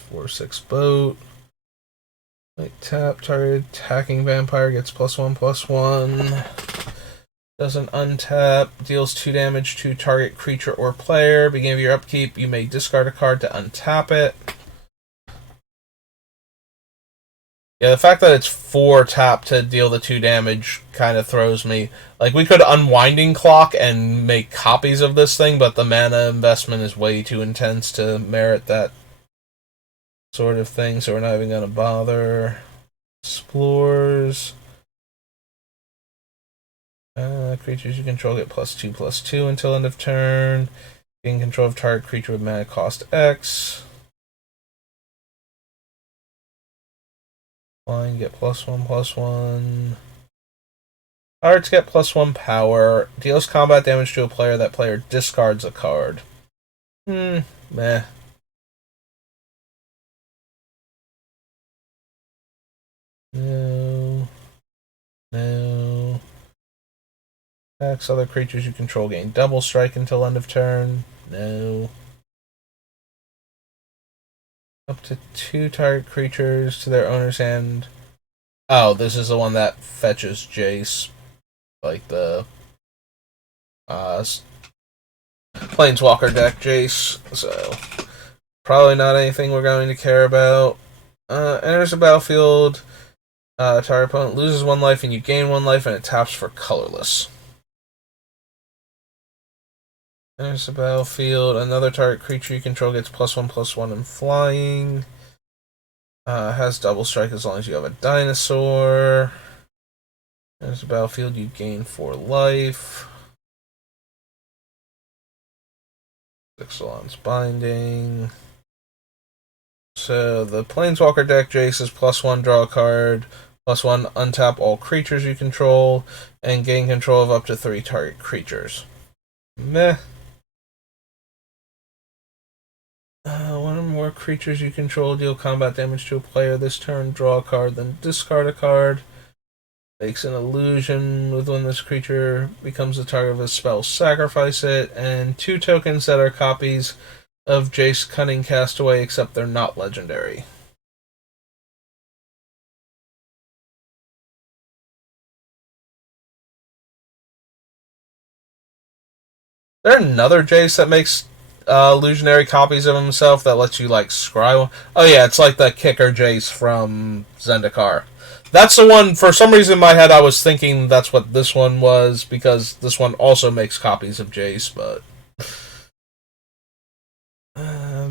4/6 boat. Like tap, target attacking vampire gets +1/+1. Doesn't untap. Deals 2 damage to target creature or player. Beginning of your upkeep, you may discard a card to untap it. Yeah, the fact that it's 4 tap to deal the 2 damage kind of throws me. Like, we could Unwinding Clock and make copies of this thing, but the mana investment is way too intense to merit that sort of thing, so we're not even going to bother. Explores. Creatures you control get +2/+2 until end of turn. Gain control of target creature with mana cost X. Flying get +1/+1. Cards get +1 power. Deals combat damage to a player. That player discards a card. Meh. No. Attacks other creatures you control gain double strike until end of turn. No. Up to 2 target creatures to their owner's hand. Oh, this is the one that fetches Jace. Like the Planeswalker deck Jace. So, probably not anything we're going to care about. Enters the battlefield. Target opponent loses 1 life and you gain 1 life, and it taps for colorless. Enters the battlefield. Another target creature you control gets +1/+1 in flying. Has double strike as long as you have a dinosaur. Enters the battlefield, you gain 4 life. Ixalan's Binding. So the Planeswalker deck Jace is +1 draw a card, +1 untap all creatures you control, and gain control of up to 3 target creatures. Meh. One or more creatures you control deal combat damage to a player this turn, draw a card, then discard a card. Makes an illusion with when this creature becomes the target of a spell, sacrifice it, and 2 tokens that are copies of Jace Cunning Castaway, except they're not legendary. Is there another Jace that makes illusionary copies of himself that lets you, like, scry one? Oh yeah, it's like the Kicker Jace from Zendikar. That's the one, for some reason in my head I was thinking that's what this one was, because this one also makes copies of Jace, but...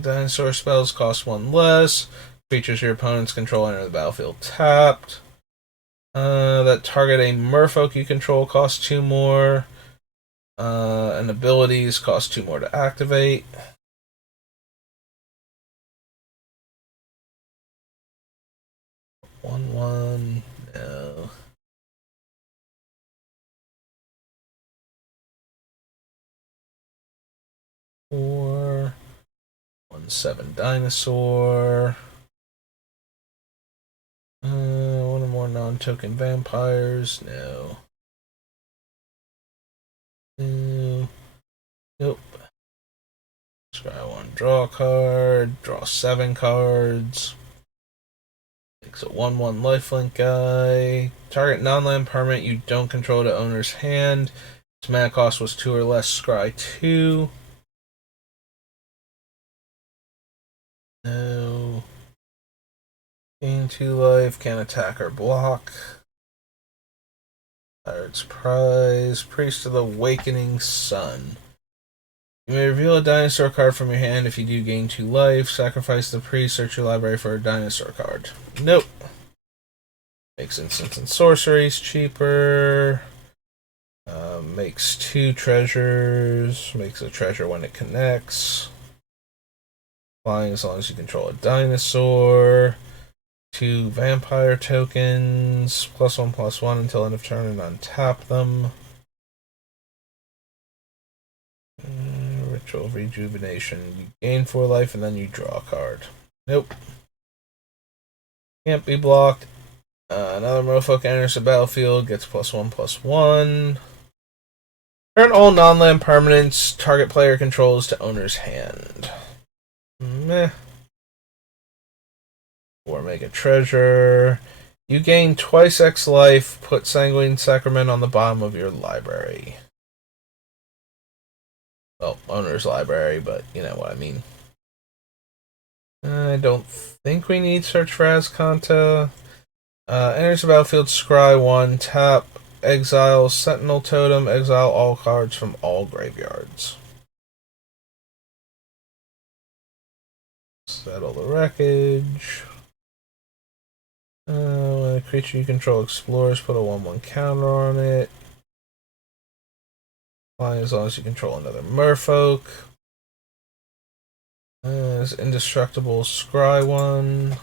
dinosaur spells cost 1 less. Creatures your opponents control enter the battlefield tapped. That target a merfolk you control costs 2 more. And abilities cost 2 more to activate. One, no. Four, 1/7 dinosaur. One or more non-token vampires. No. Nope. Scry 1, draw a card. Draw 7 cards. Makes a 1/1 lifelink guy. Target non-land permanent you don't control to owner's hand. Its mana cost was 2 or less. Scry 2. No. Gain 2 life. Can't attack or block. Pirate's Prize. Priest of the Awakening Sun. You may reveal a dinosaur card from your hand. If you do, gain 2 life. Sacrifice the priest. Search your library for a dinosaur card. Nope. Makes instants and sorceries cheaper. Makes 2 treasures. Makes a treasure when it connects. Flying as long as you control a dinosaur. 2 vampire tokens. +1/+1 until end of turn and untap them. Ritual of Rejuvenation. You gain 4 life and then you draw a card. Nope. Can't be blocked. Another merfolk enters the battlefield, gets +1/+1. Turn all non-land permanents target player controls to owner's hand. Meh. Or make a treasure. You gain twice X life. Put Sanguine Sacrament on the bottom of your library. Well, owner's library, but you know what I mean. I don't think we need search for Azcanta. Enters the battlefield, scry 1, tap, exile Sentinel Totem, exile all cards from all graveyards. Settle the wreckage. When a creature you control explores, put a 1/1 counter on it. Flying as long as you control another merfolk. It's indestructible, scry 1.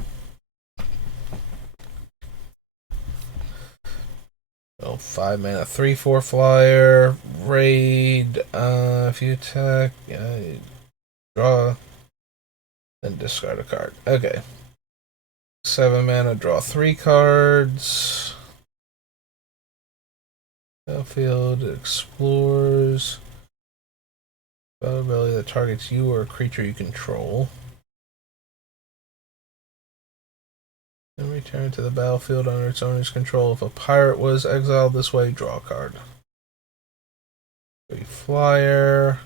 Oh, 5 mana, 3/4 flyer, raid. If you attack, draw, then discard a card. Okay. 7 mana, draw 3 cards. Battlefield explores. Battle ability that targets you or a creature you control. Then return to the battlefield under its owner's control. If a pirate was exiled this way, draw a card. 3 flyer.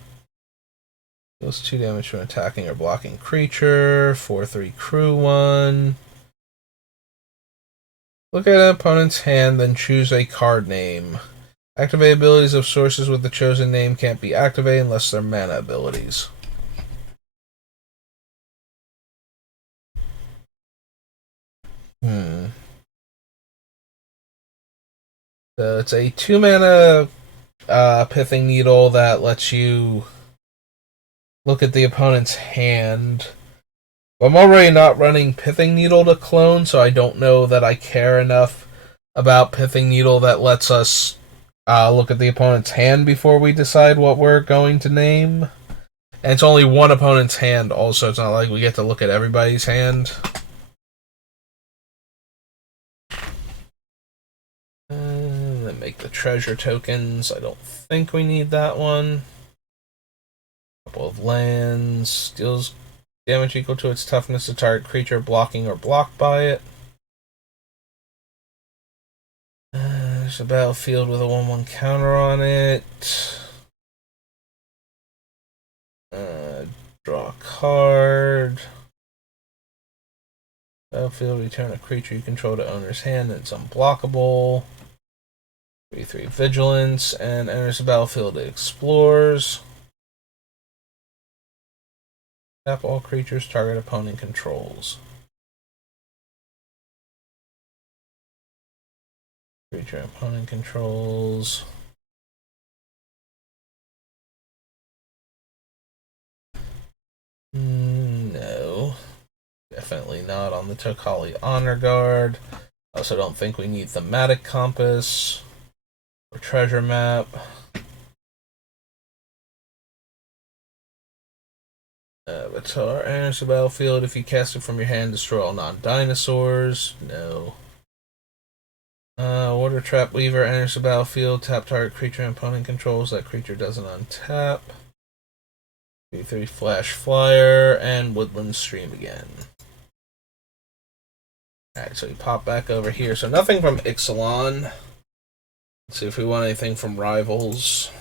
Deals 2 damage to an attacking or blocking creature. 4/3 crew 1. Look at an opponent's hand, then choose a card name. Activate abilities of sources with the chosen name can't be activated unless they're mana abilities. So it's a 2 mana Pithing Needle that lets you look at the opponent's hand. I'm already not running Pithing Needle to clone, so I don't know that I care enough about Pithing Needle that lets us look at the opponent's hand before we decide what we're going to name. And it's only one opponent's hand also, it's not like we get to look at everybody's hand. And then make the treasure tokens. I don't think we need that one. Couple of lands. Deals damage equal to its toughness to target creature blocking or blocked by it. There's a battlefield with a 1/1 counter on it. Draw a card. Battlefield, return a creature you control to owner's hand. It's unblockable. 3/3 vigilance, and enters the battlefield. It explores. Tap all creatures target opponent controls. Creature opponent controls. No. Definitely not on the Tokali Honor Guard. Also don't think we need Thematic Compass or Treasure Map. Avatar enters the battlefield. If you cast it from your hand, destroy all non-dinosaurs. No. Water Trap Weaver enters the battlefield. Tap target creature and opponent controls. That creature doesn't untap. 3/3 Flash Flyer and Woodland Stream again. Alright, so we pop back over here. So nothing from Ixalan. Let's see if we want anything from Rivals.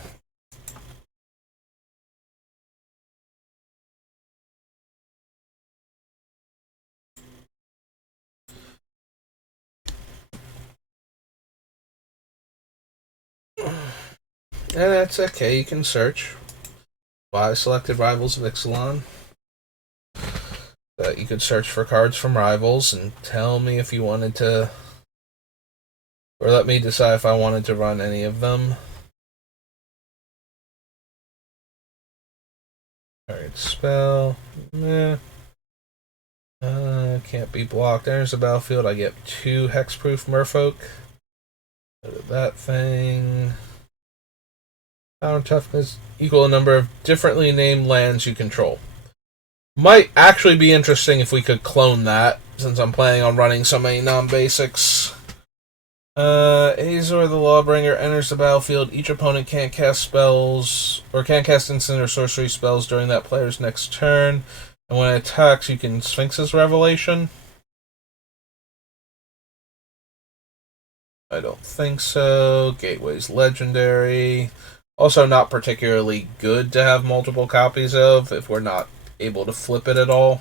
And that's okay, you can search by selected Rivals of Ixalan. You could search for cards from Rivals and tell me if you wanted to, or let me decide if I wanted to run any of them. Target spell. Meh. Can't be blocked. Enters the battlefield. I get 2 hexproof merfolk. Go to that thing. Power toughness equal a number of differently named lands you control. Might actually be interesting if we could clone that, since I'm planning on running so many non-basics. Azor the Lawbringer enters the battlefield. Each opponent can't cast spells, or can't cast instant or sorcery spells during that player's next turn. And when it attacks, you can Sphinx's Revelation. I don't think so. Gateway's legendary. Also, not particularly good to have multiple copies of if we're not able to flip it at all.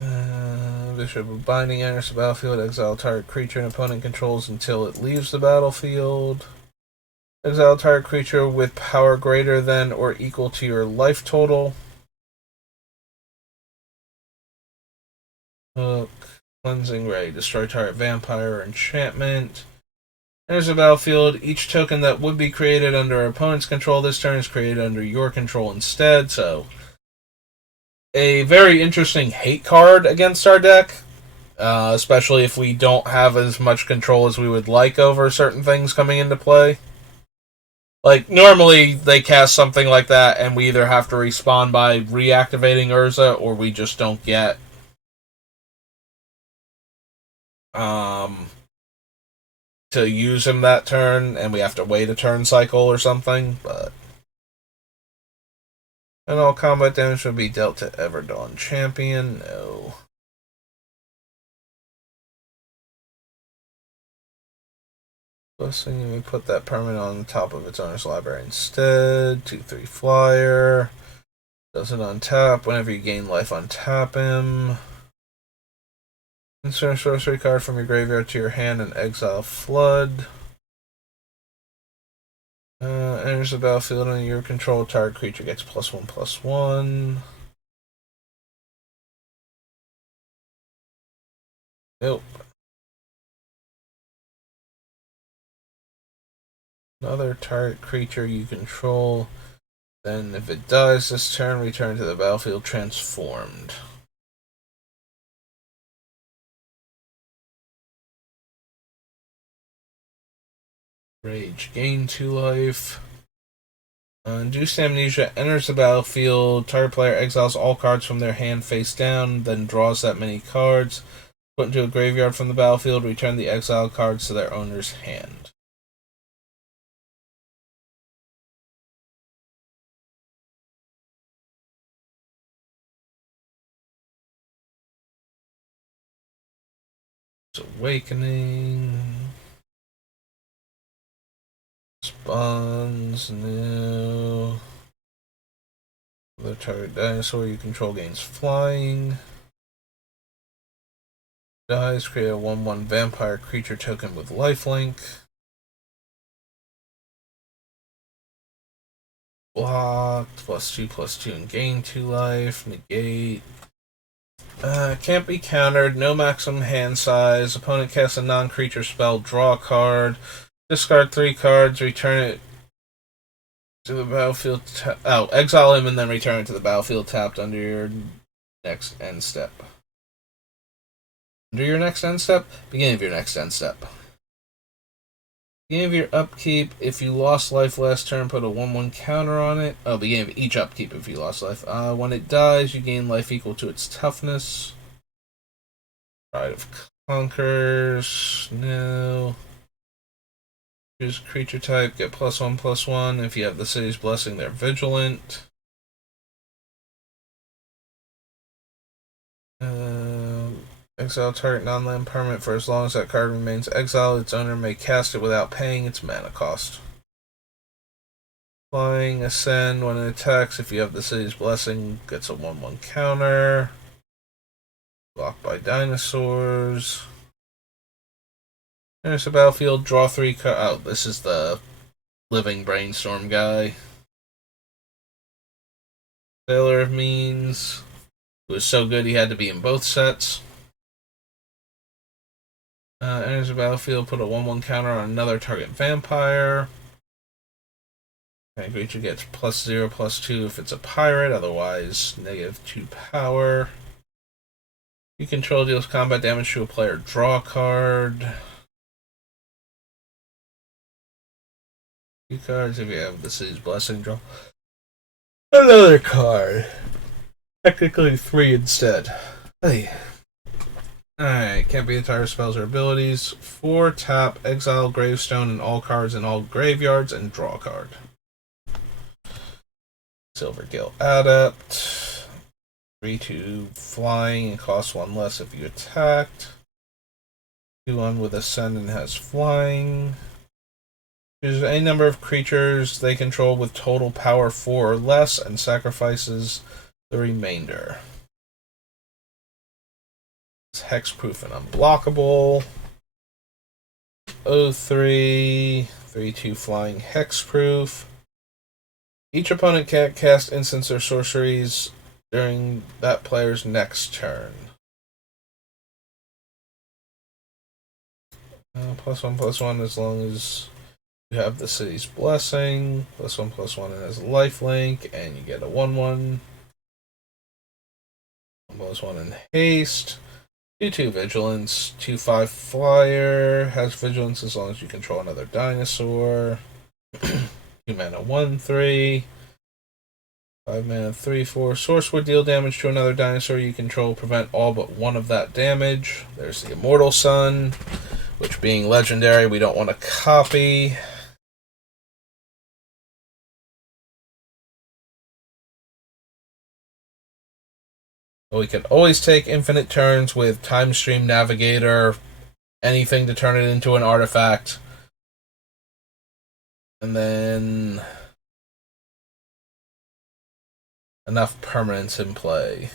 Bishop of Binding enters the battlefield. Exile target creature an opponent controls until it leaves the battlefield. Exile target creature with power greater than or equal to your life total. Hook. Cleansing Ray. Destroy target vampire or enchantment. Enters the battlefield. Each token that would be created under our opponent's control this turn is created under your control instead. So, a very interesting hate card against our deck. Especially if we don't have as much control as we would like over certain things coming into play. Like, normally they cast something like that and we either have to respawn by reactivating Urza or we just don't get to use him that turn and we have to wait a turn cycle or something, but... And all combat damage would be dealt to Everdawn Champion. No. Blessing, we put that permanent on the top of its owner's library instead. 2/3 flyer. Doesn't untap. Whenever you gain life, untap him. Insert a sorcery card from your graveyard to your hand and exile Flood. Enters the battlefield under your control. Target creature gets +1/+1. Nope. Another target creature you control. Then, if it dies this turn, return to the battlefield transformed. Rage. Gain 2 life. Induced Amnesia enters the battlefield. Target player exiles all cards from their hand face down, then draws that many cards. Put into a graveyard from the battlefield. Return the exiled cards to their owner's hand. Awakening. Spawns new. The target dinosaur you control gains flying. Dies, create a 1/1 vampire creature token with lifelink. Blocked, +2/+2 and gain 2 life. Negate. Can't be countered, no maximum hand size. Opponent casts a non-creature spell, draw a card. Discard 3 cards, return it to the battlefield. Exile him and then return it to the battlefield tapped under your next end step. Under your next end step? Beginning of your next end step. Beginning of your upkeep, if you lost life last turn, put a 1/1 counter on it. Oh, beginning of each upkeep if you lost life. When it dies, you gain life equal to its toughness. Pride of Conquerors. No. Choose creature type, get +1/+1. If you have the city's blessing, they're vigilant. Exile target non-land permanent for as long as that card remains exiled. Its owner may cast it without paying its mana cost. Flying, Ascend. When it attacks, if you have the city's blessing, gets a 1/1 counter. Blocked by dinosaurs. There's a battlefield, draw 3 cards. Oh, this is the living brainstorm guy. Sailor of Means. Who was so good he had to be in both sets. Enters the battlefield, put a 1/1 counter on another target vampire. Creature gets +0/+2 if it's a pirate, otherwise -2 power. You control deals combat damage to a player, draw a card. 2 cards if you have the city's blessing, draw another card. Technically 3 instead. Hey. Alright, can't be the entire spells or abilities. 4 tap, exile gravestone and all cards in all graveyards, and draw a card. Silvergill Adept. 3/2 flying and costs 1 less if you attacked. 2/1 with Ascendant has flying. Chooses any number of creatures they control with total power 4 or less and sacrifices the remainder. It's hexproof and unblockable. 0/3, 3/2 flying hexproof. Each opponent can't cast instants or sorceries during that player's next turn. +1/+1 as long as you have the city's blessing. +1/+1 and has lifelink, and you get a 1/1. 1/+1 in haste. 2/2 vigilance. 2/5 flyer. Has vigilance as long as you control another dinosaur. 2 mana 1/3. 5 mana 3/4. Source would deal damage to another dinosaur you control. Prevent all but one of that damage. There's the Immortal Sun, which being legendary, we don't want to copy. We could always take infinite turns with Time Stream Navigator, anything to turn it into an artifact. And then enough permanents in play.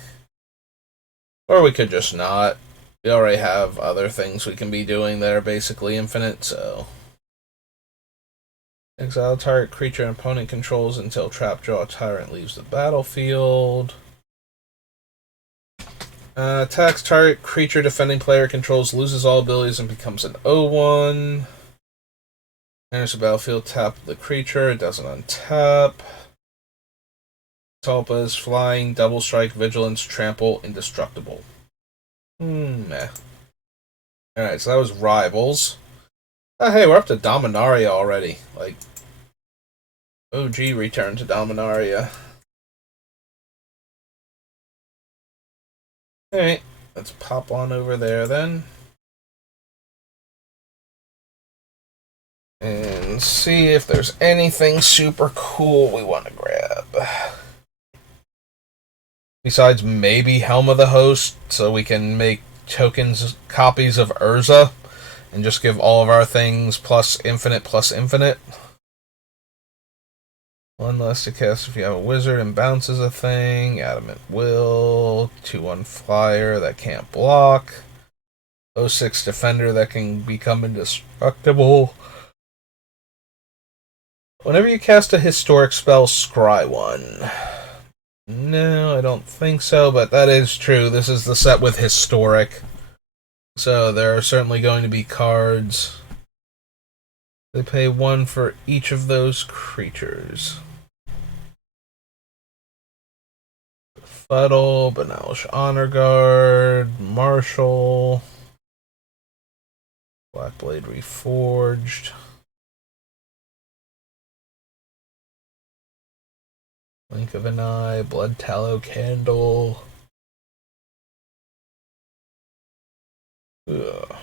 Or we could just not. We already have other things we can be doing that are basically infinite, so. Exile target creature and opponent controls until Trapjaw Tyrant leaves the battlefield. Attacks target creature defending player controls, loses all abilities, and becomes an 0/1. Enters the battlefield, tap the creature, it doesn't untap. Tulpa is flying, double strike, vigilance, trample, indestructible. Meh. Alright, so that was Rivals. Oh, hey, we're up to Dominaria already. Like, OG return to Dominaria. Alright, let's pop on over there then. And see if there's anything super cool we want to grab. Besides maybe Helm of the Host, so we can make tokens, copies of Urza, and just give all of our things plus infinite. 1 less to cast if you have a wizard and bounces a thing. Adamant Will. 2/1 flyer that can't block. 0/6 defender that can become indestructible. Whenever you cast a historic spell, scry 1. No, I don't think so, but that is true. This is the set with historic. So there are certainly going to be cards. They pay 1 for each of those creatures. Fuddle, Banalish Honor Guard, Marshall, Blackblade Reforged. Blink of an Eye, Blood Tallow Candle. Ugh.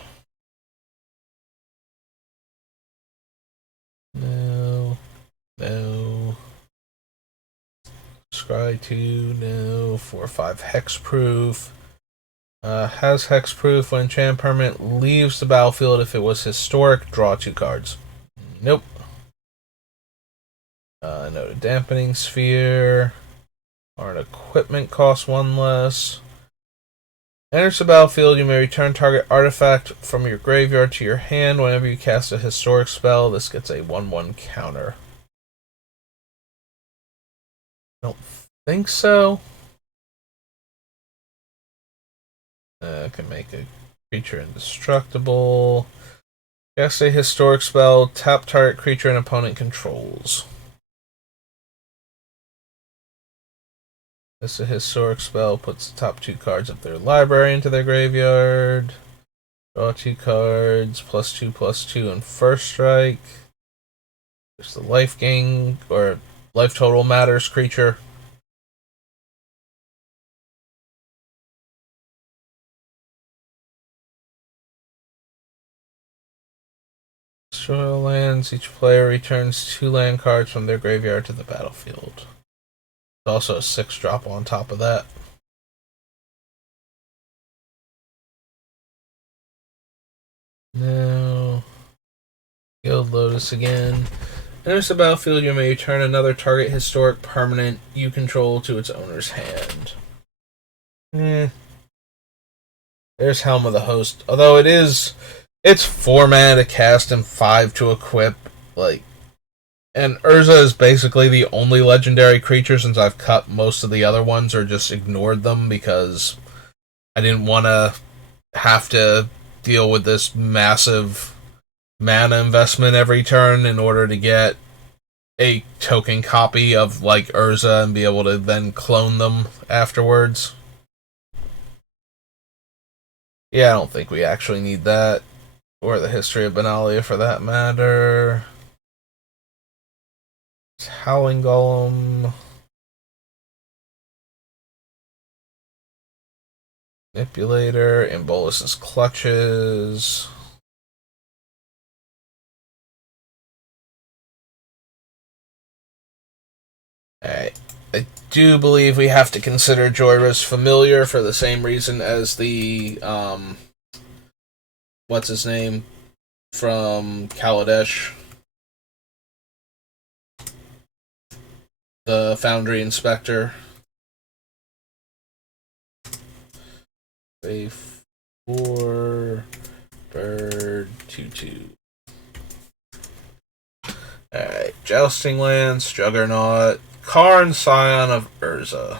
No. Scry 2, no. 4/5 hexproof. Has hexproof when enchant permanent leaves the battlefield. If it was historic, draw 2 cards. Nope. Note a dampening sphere. Or an equipment costs 1 less. Enters the battlefield, you may return target artifact from your graveyard to your hand. Whenever you cast a historic spell, this gets a 1/1 counter. I don't think so. I can make a creature indestructible. Cast a historic spell, tap target creature and opponent controls. This is a historic spell, puts the top 2 cards of their library into their graveyard. Draw 2 cards, +2/+2 and first strike. There's the life gain, or life total matters creature. Destroy lands, each player returns 2 land cards from their graveyard to the battlefield. There's also a 6-drop on top of that. No. Guild Lotus again. Enters the battlefield, you may return another target historic permanent you control to its owner's hand. There's Helm of the Host. Although it's 4 mana to cast and 5 to equip. And Urza is basically the only legendary creature since I've cut most of the other ones or just ignored them because I didn't want to have to deal with this massive mana investment every turn in order to get a token copy of Urza and be able to then clone them afterwards. Yeah, I don't think we actually need that. Or the History of Benalia for that matter. Howling Golem. Manipulator. Embolus's Clutches. Alright. I do believe we have to consider Joyra's Familiar for the same reason as the, what's his name? From Kaladesh. The Foundry Inspector. A 4 bird 2/2. Alright, Jousting Lance, Juggernaut, Karn, Scion of Urza.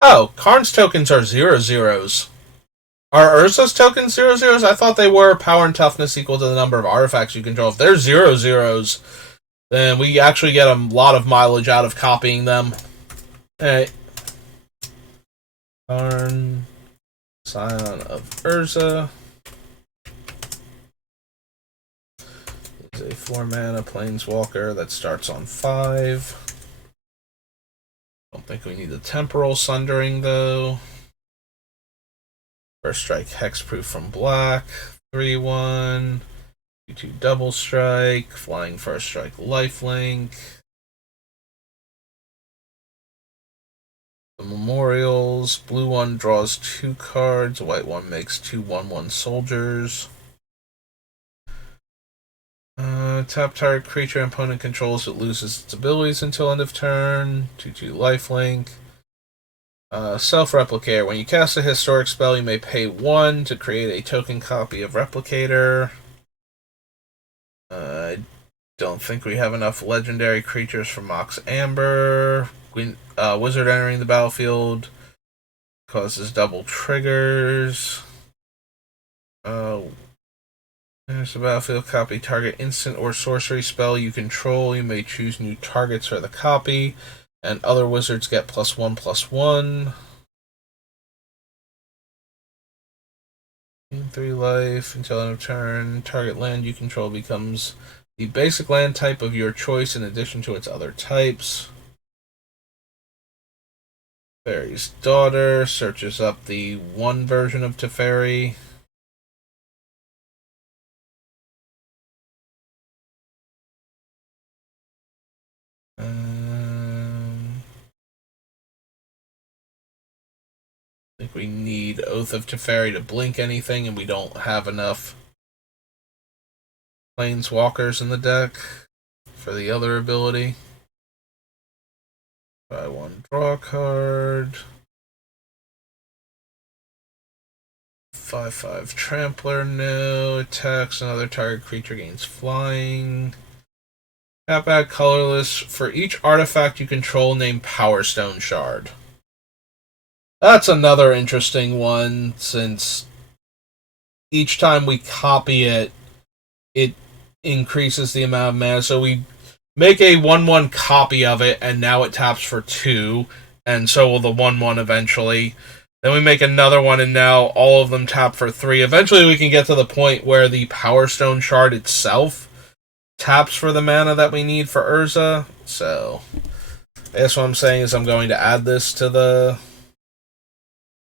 Oh, Karn's tokens are 0/0s. Are Urza's tokens 0/0s? I thought they were power and toughness equal to the number of artifacts you control. If they're 0/0s, then we actually get a lot of mileage out of copying them. Alright. Karn, Scion of Urza. Is a 4 mana planeswalker that starts on 5. Don't think we need the Temporal Sundering though. First Strike Hexproof from black. 3/1. 2/2 Double Strike. Flying First Strike Lifelink. The Memorials. Blue 1 draws 2 cards. White 1 makes 2 1/1 soldiers. Tap target creature opponent controls, it loses its abilities until end of turn. 2/2 lifelink. Self-Replicator. When you cast a historic spell, you may pay 1 to create a token copy of Replicator. I don't think we have enough legendary creatures for Mox Amber. Wizard entering the battlefield causes double triggers. There's a battlefield copy target instant or sorcery spell you control. You may choose new targets for the copy, and other wizards get +1/+1. 3 life until end of turn. Target land you control becomes the basic land type of your choice in addition to its other types. Teferi's Daughter searches up the 1 version of Teferi. I think we need Oath of Teferi to blink anything, and we don't have enough Planeswalkers in the deck for the other ability. Buy 1 draw card. 5/5 Trampler, no. Attacks another target creature, gains flying. Tap add colorless. For each artifact you control, name Power Stone Shard. That's another interesting one, since each time we copy it, it increases the amount of mana. So we make a 1/1 copy of it, and now it taps for 2, and so will the 1/1 eventually. Then we make another one, and now all of them tap for 3. Eventually we can get to the point where the Power Stone Shard itself taps for the mana that we need for Urza. So I guess what I'm saying is I'm going to add this to the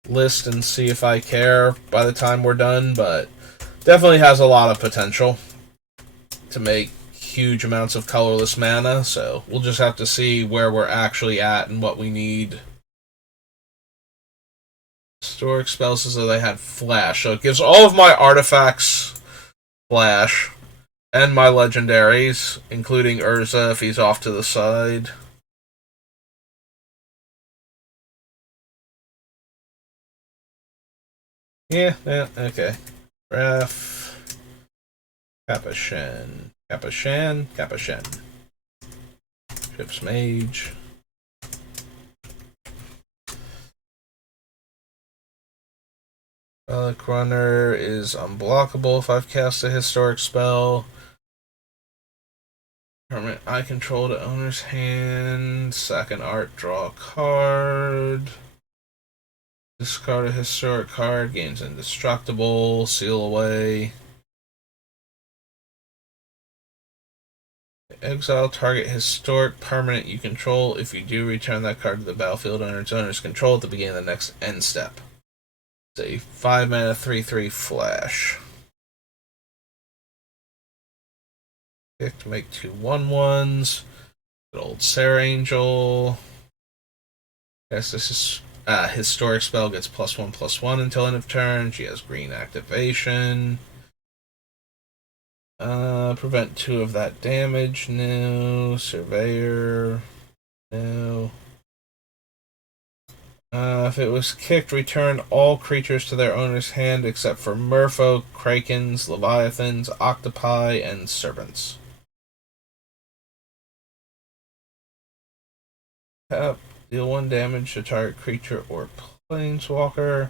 list and see if I care by the time we're done, but definitely has a lot of potential to make huge amounts of colorless mana, so we'll just have to see where we're actually at and what we need Historic spells as though they had flash. So it gives all of my artifacts flash. And my legendaries, including Urza if he's off to the side. Yeah, okay. Ref. Capuchin. Capuchin. Ship's Mage. Relic Runner is unblockable if I've cast a historic spell. Permanent eye control to owner's hand. Sack an art, draw a card. Discard a historic card, gains indestructible, seal away. Exile target historic permanent you control. If you do, return that card to the battlefield under its owner's control at the beginning of the next end step. It's a 5 mana 3/3 flash. Pick to make 2 1/1s. Good old Sarah Angel. Yes, this is historic spell gets +1/+1 until end of turn. She has green activation. Prevent 2 of that damage. No. Surveyor. No. If it was kicked, return all creatures to their owner's hand except for merfolk, krakens, leviathans, octopi, and serpents. Tap. Deal 1 damage to target creature or planeswalker.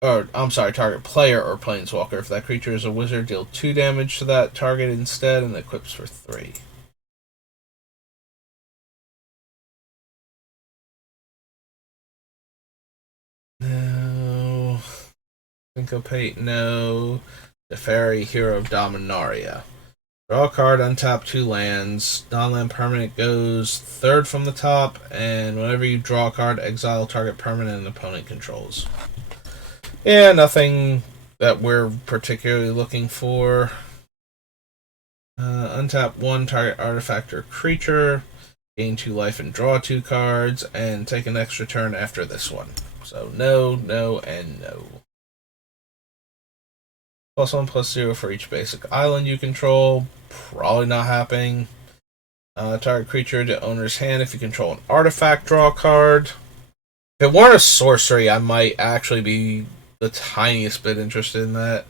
Or, I'm sorry, target player or planeswalker. If that creature is a wizard, deal 2 damage to that target instead and equips for 3. No. Syncopate, no. Teferi, Hero of Dominaria. Draw a card, untap 2 lands. Non-land permanent goes 3rd from the top, and whenever you draw a card, exile target permanent an opponent controls. Yeah, nothing that we're particularly looking for. Untap 1 target artifact or creature, gain 2 life and draw 2 cards, and take an extra turn after this one. So no, no, and no. +1/+0 for each basic island you control. Probably not happening. Target creature to owner's hand. If you control an artifact, draw a card. If it weren't a sorcery, I might actually be the tiniest bit interested in that.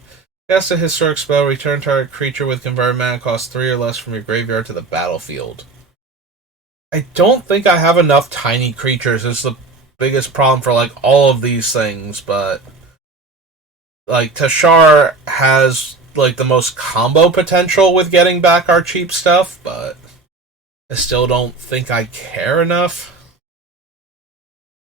Cast a historic spell. Return target creature with converted mana cost 3 or less from your graveyard to the battlefield. I don't think I have enough tiny creatures. It's the biggest problem for like all of these things, but like Tashar has like the most combo potential with getting back our cheap stuff, but I still don't think I care enough.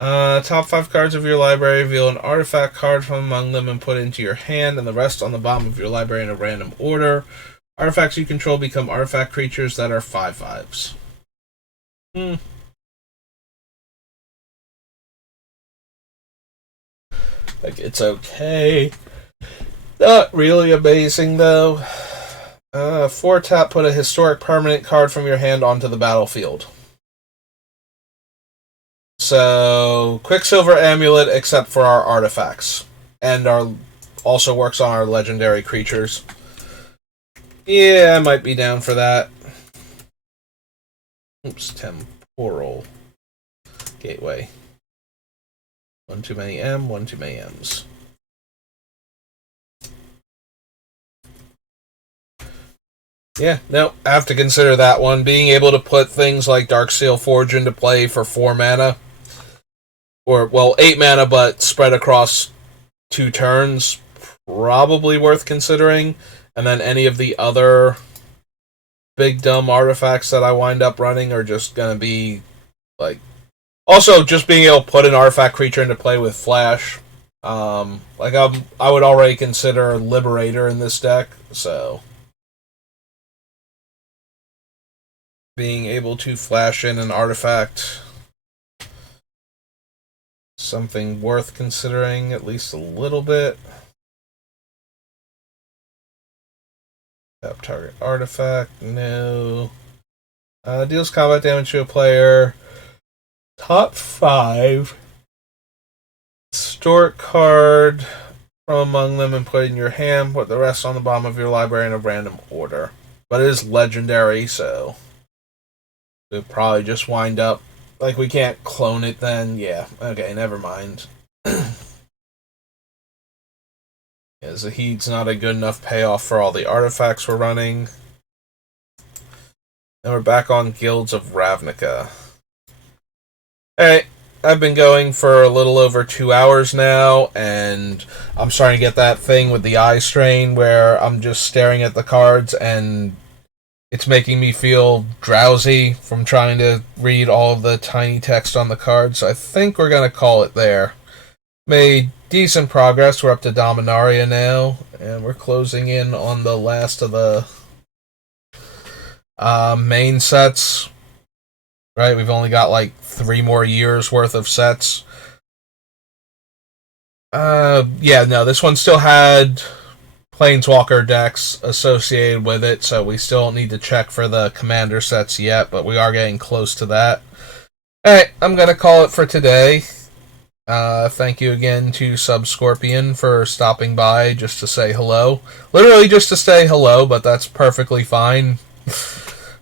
Top 5 cards of your library, reveal an artifact card from among them and put it into your hand, and the rest on the bottom of your library in a random order. Artifacts you control become artifact creatures that are 5/5s. Like, it's okay. Not really amazing, though. 4 tap, put a historic permanent card from your hand onto the battlefield. So, Quicksilver Amulet, except for our artifacts. And also works on our legendary creatures. Yeah, I might be down for that. Oops, Temporal Gateway. 1 too many M, 1 too many M's. Yeah, no, I have to consider that one. Being able to put things like Darksteel Forge into play for 4 mana, or, well, 8 mana, but spread across 2 turns, probably worth considering. And then any of the other big dumb artifacts that I wind up running are just going to be, like... Also, just being able to put an artifact creature into play with Flash. I would already consider Liberator in this deck, so... Being able to flash in an artifact, something worth considering at least a little bit. Tap target artifact, no. Deals combat damage to a player. Top 5. Store card from among them and put it in your hand. Put the rest on the bottom of your library in a random order. But it is legendary, so it'll probably just wind up like we can't clone it then. Yeah, okay, never mind. Zahid's not a good enough payoff for all the artifacts we're running. And we're back on Guilds of Ravnica. Alright, I've been going for a little over 2 hours now, and I'm starting to get that thing with the eye strain where I'm just staring at the cards and it's making me feel drowsy from trying to read all of the tiny text on the cards. So I think we're going to call it there. Made decent progress. We're up to Dominaria now, and we're closing in on the last of the main sets. Right, we've only got like 3 more years worth of sets. Yeah, no, this one still had Planeswalker decks associated with it, so we still don't need to check for the commander sets yet, but we are getting close to that. Alright, I'm gonna call it for today. Thank you again to Subscorpion for stopping by just to say hello. Literally just to say hello, but that's perfectly fine.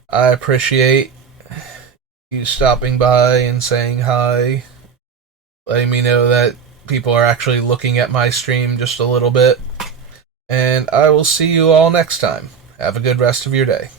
I appreciate you stopping by and saying hi. Letting me know that people are actually looking at my stream just a little bit. And I will see you all next time. Have a good rest of your day.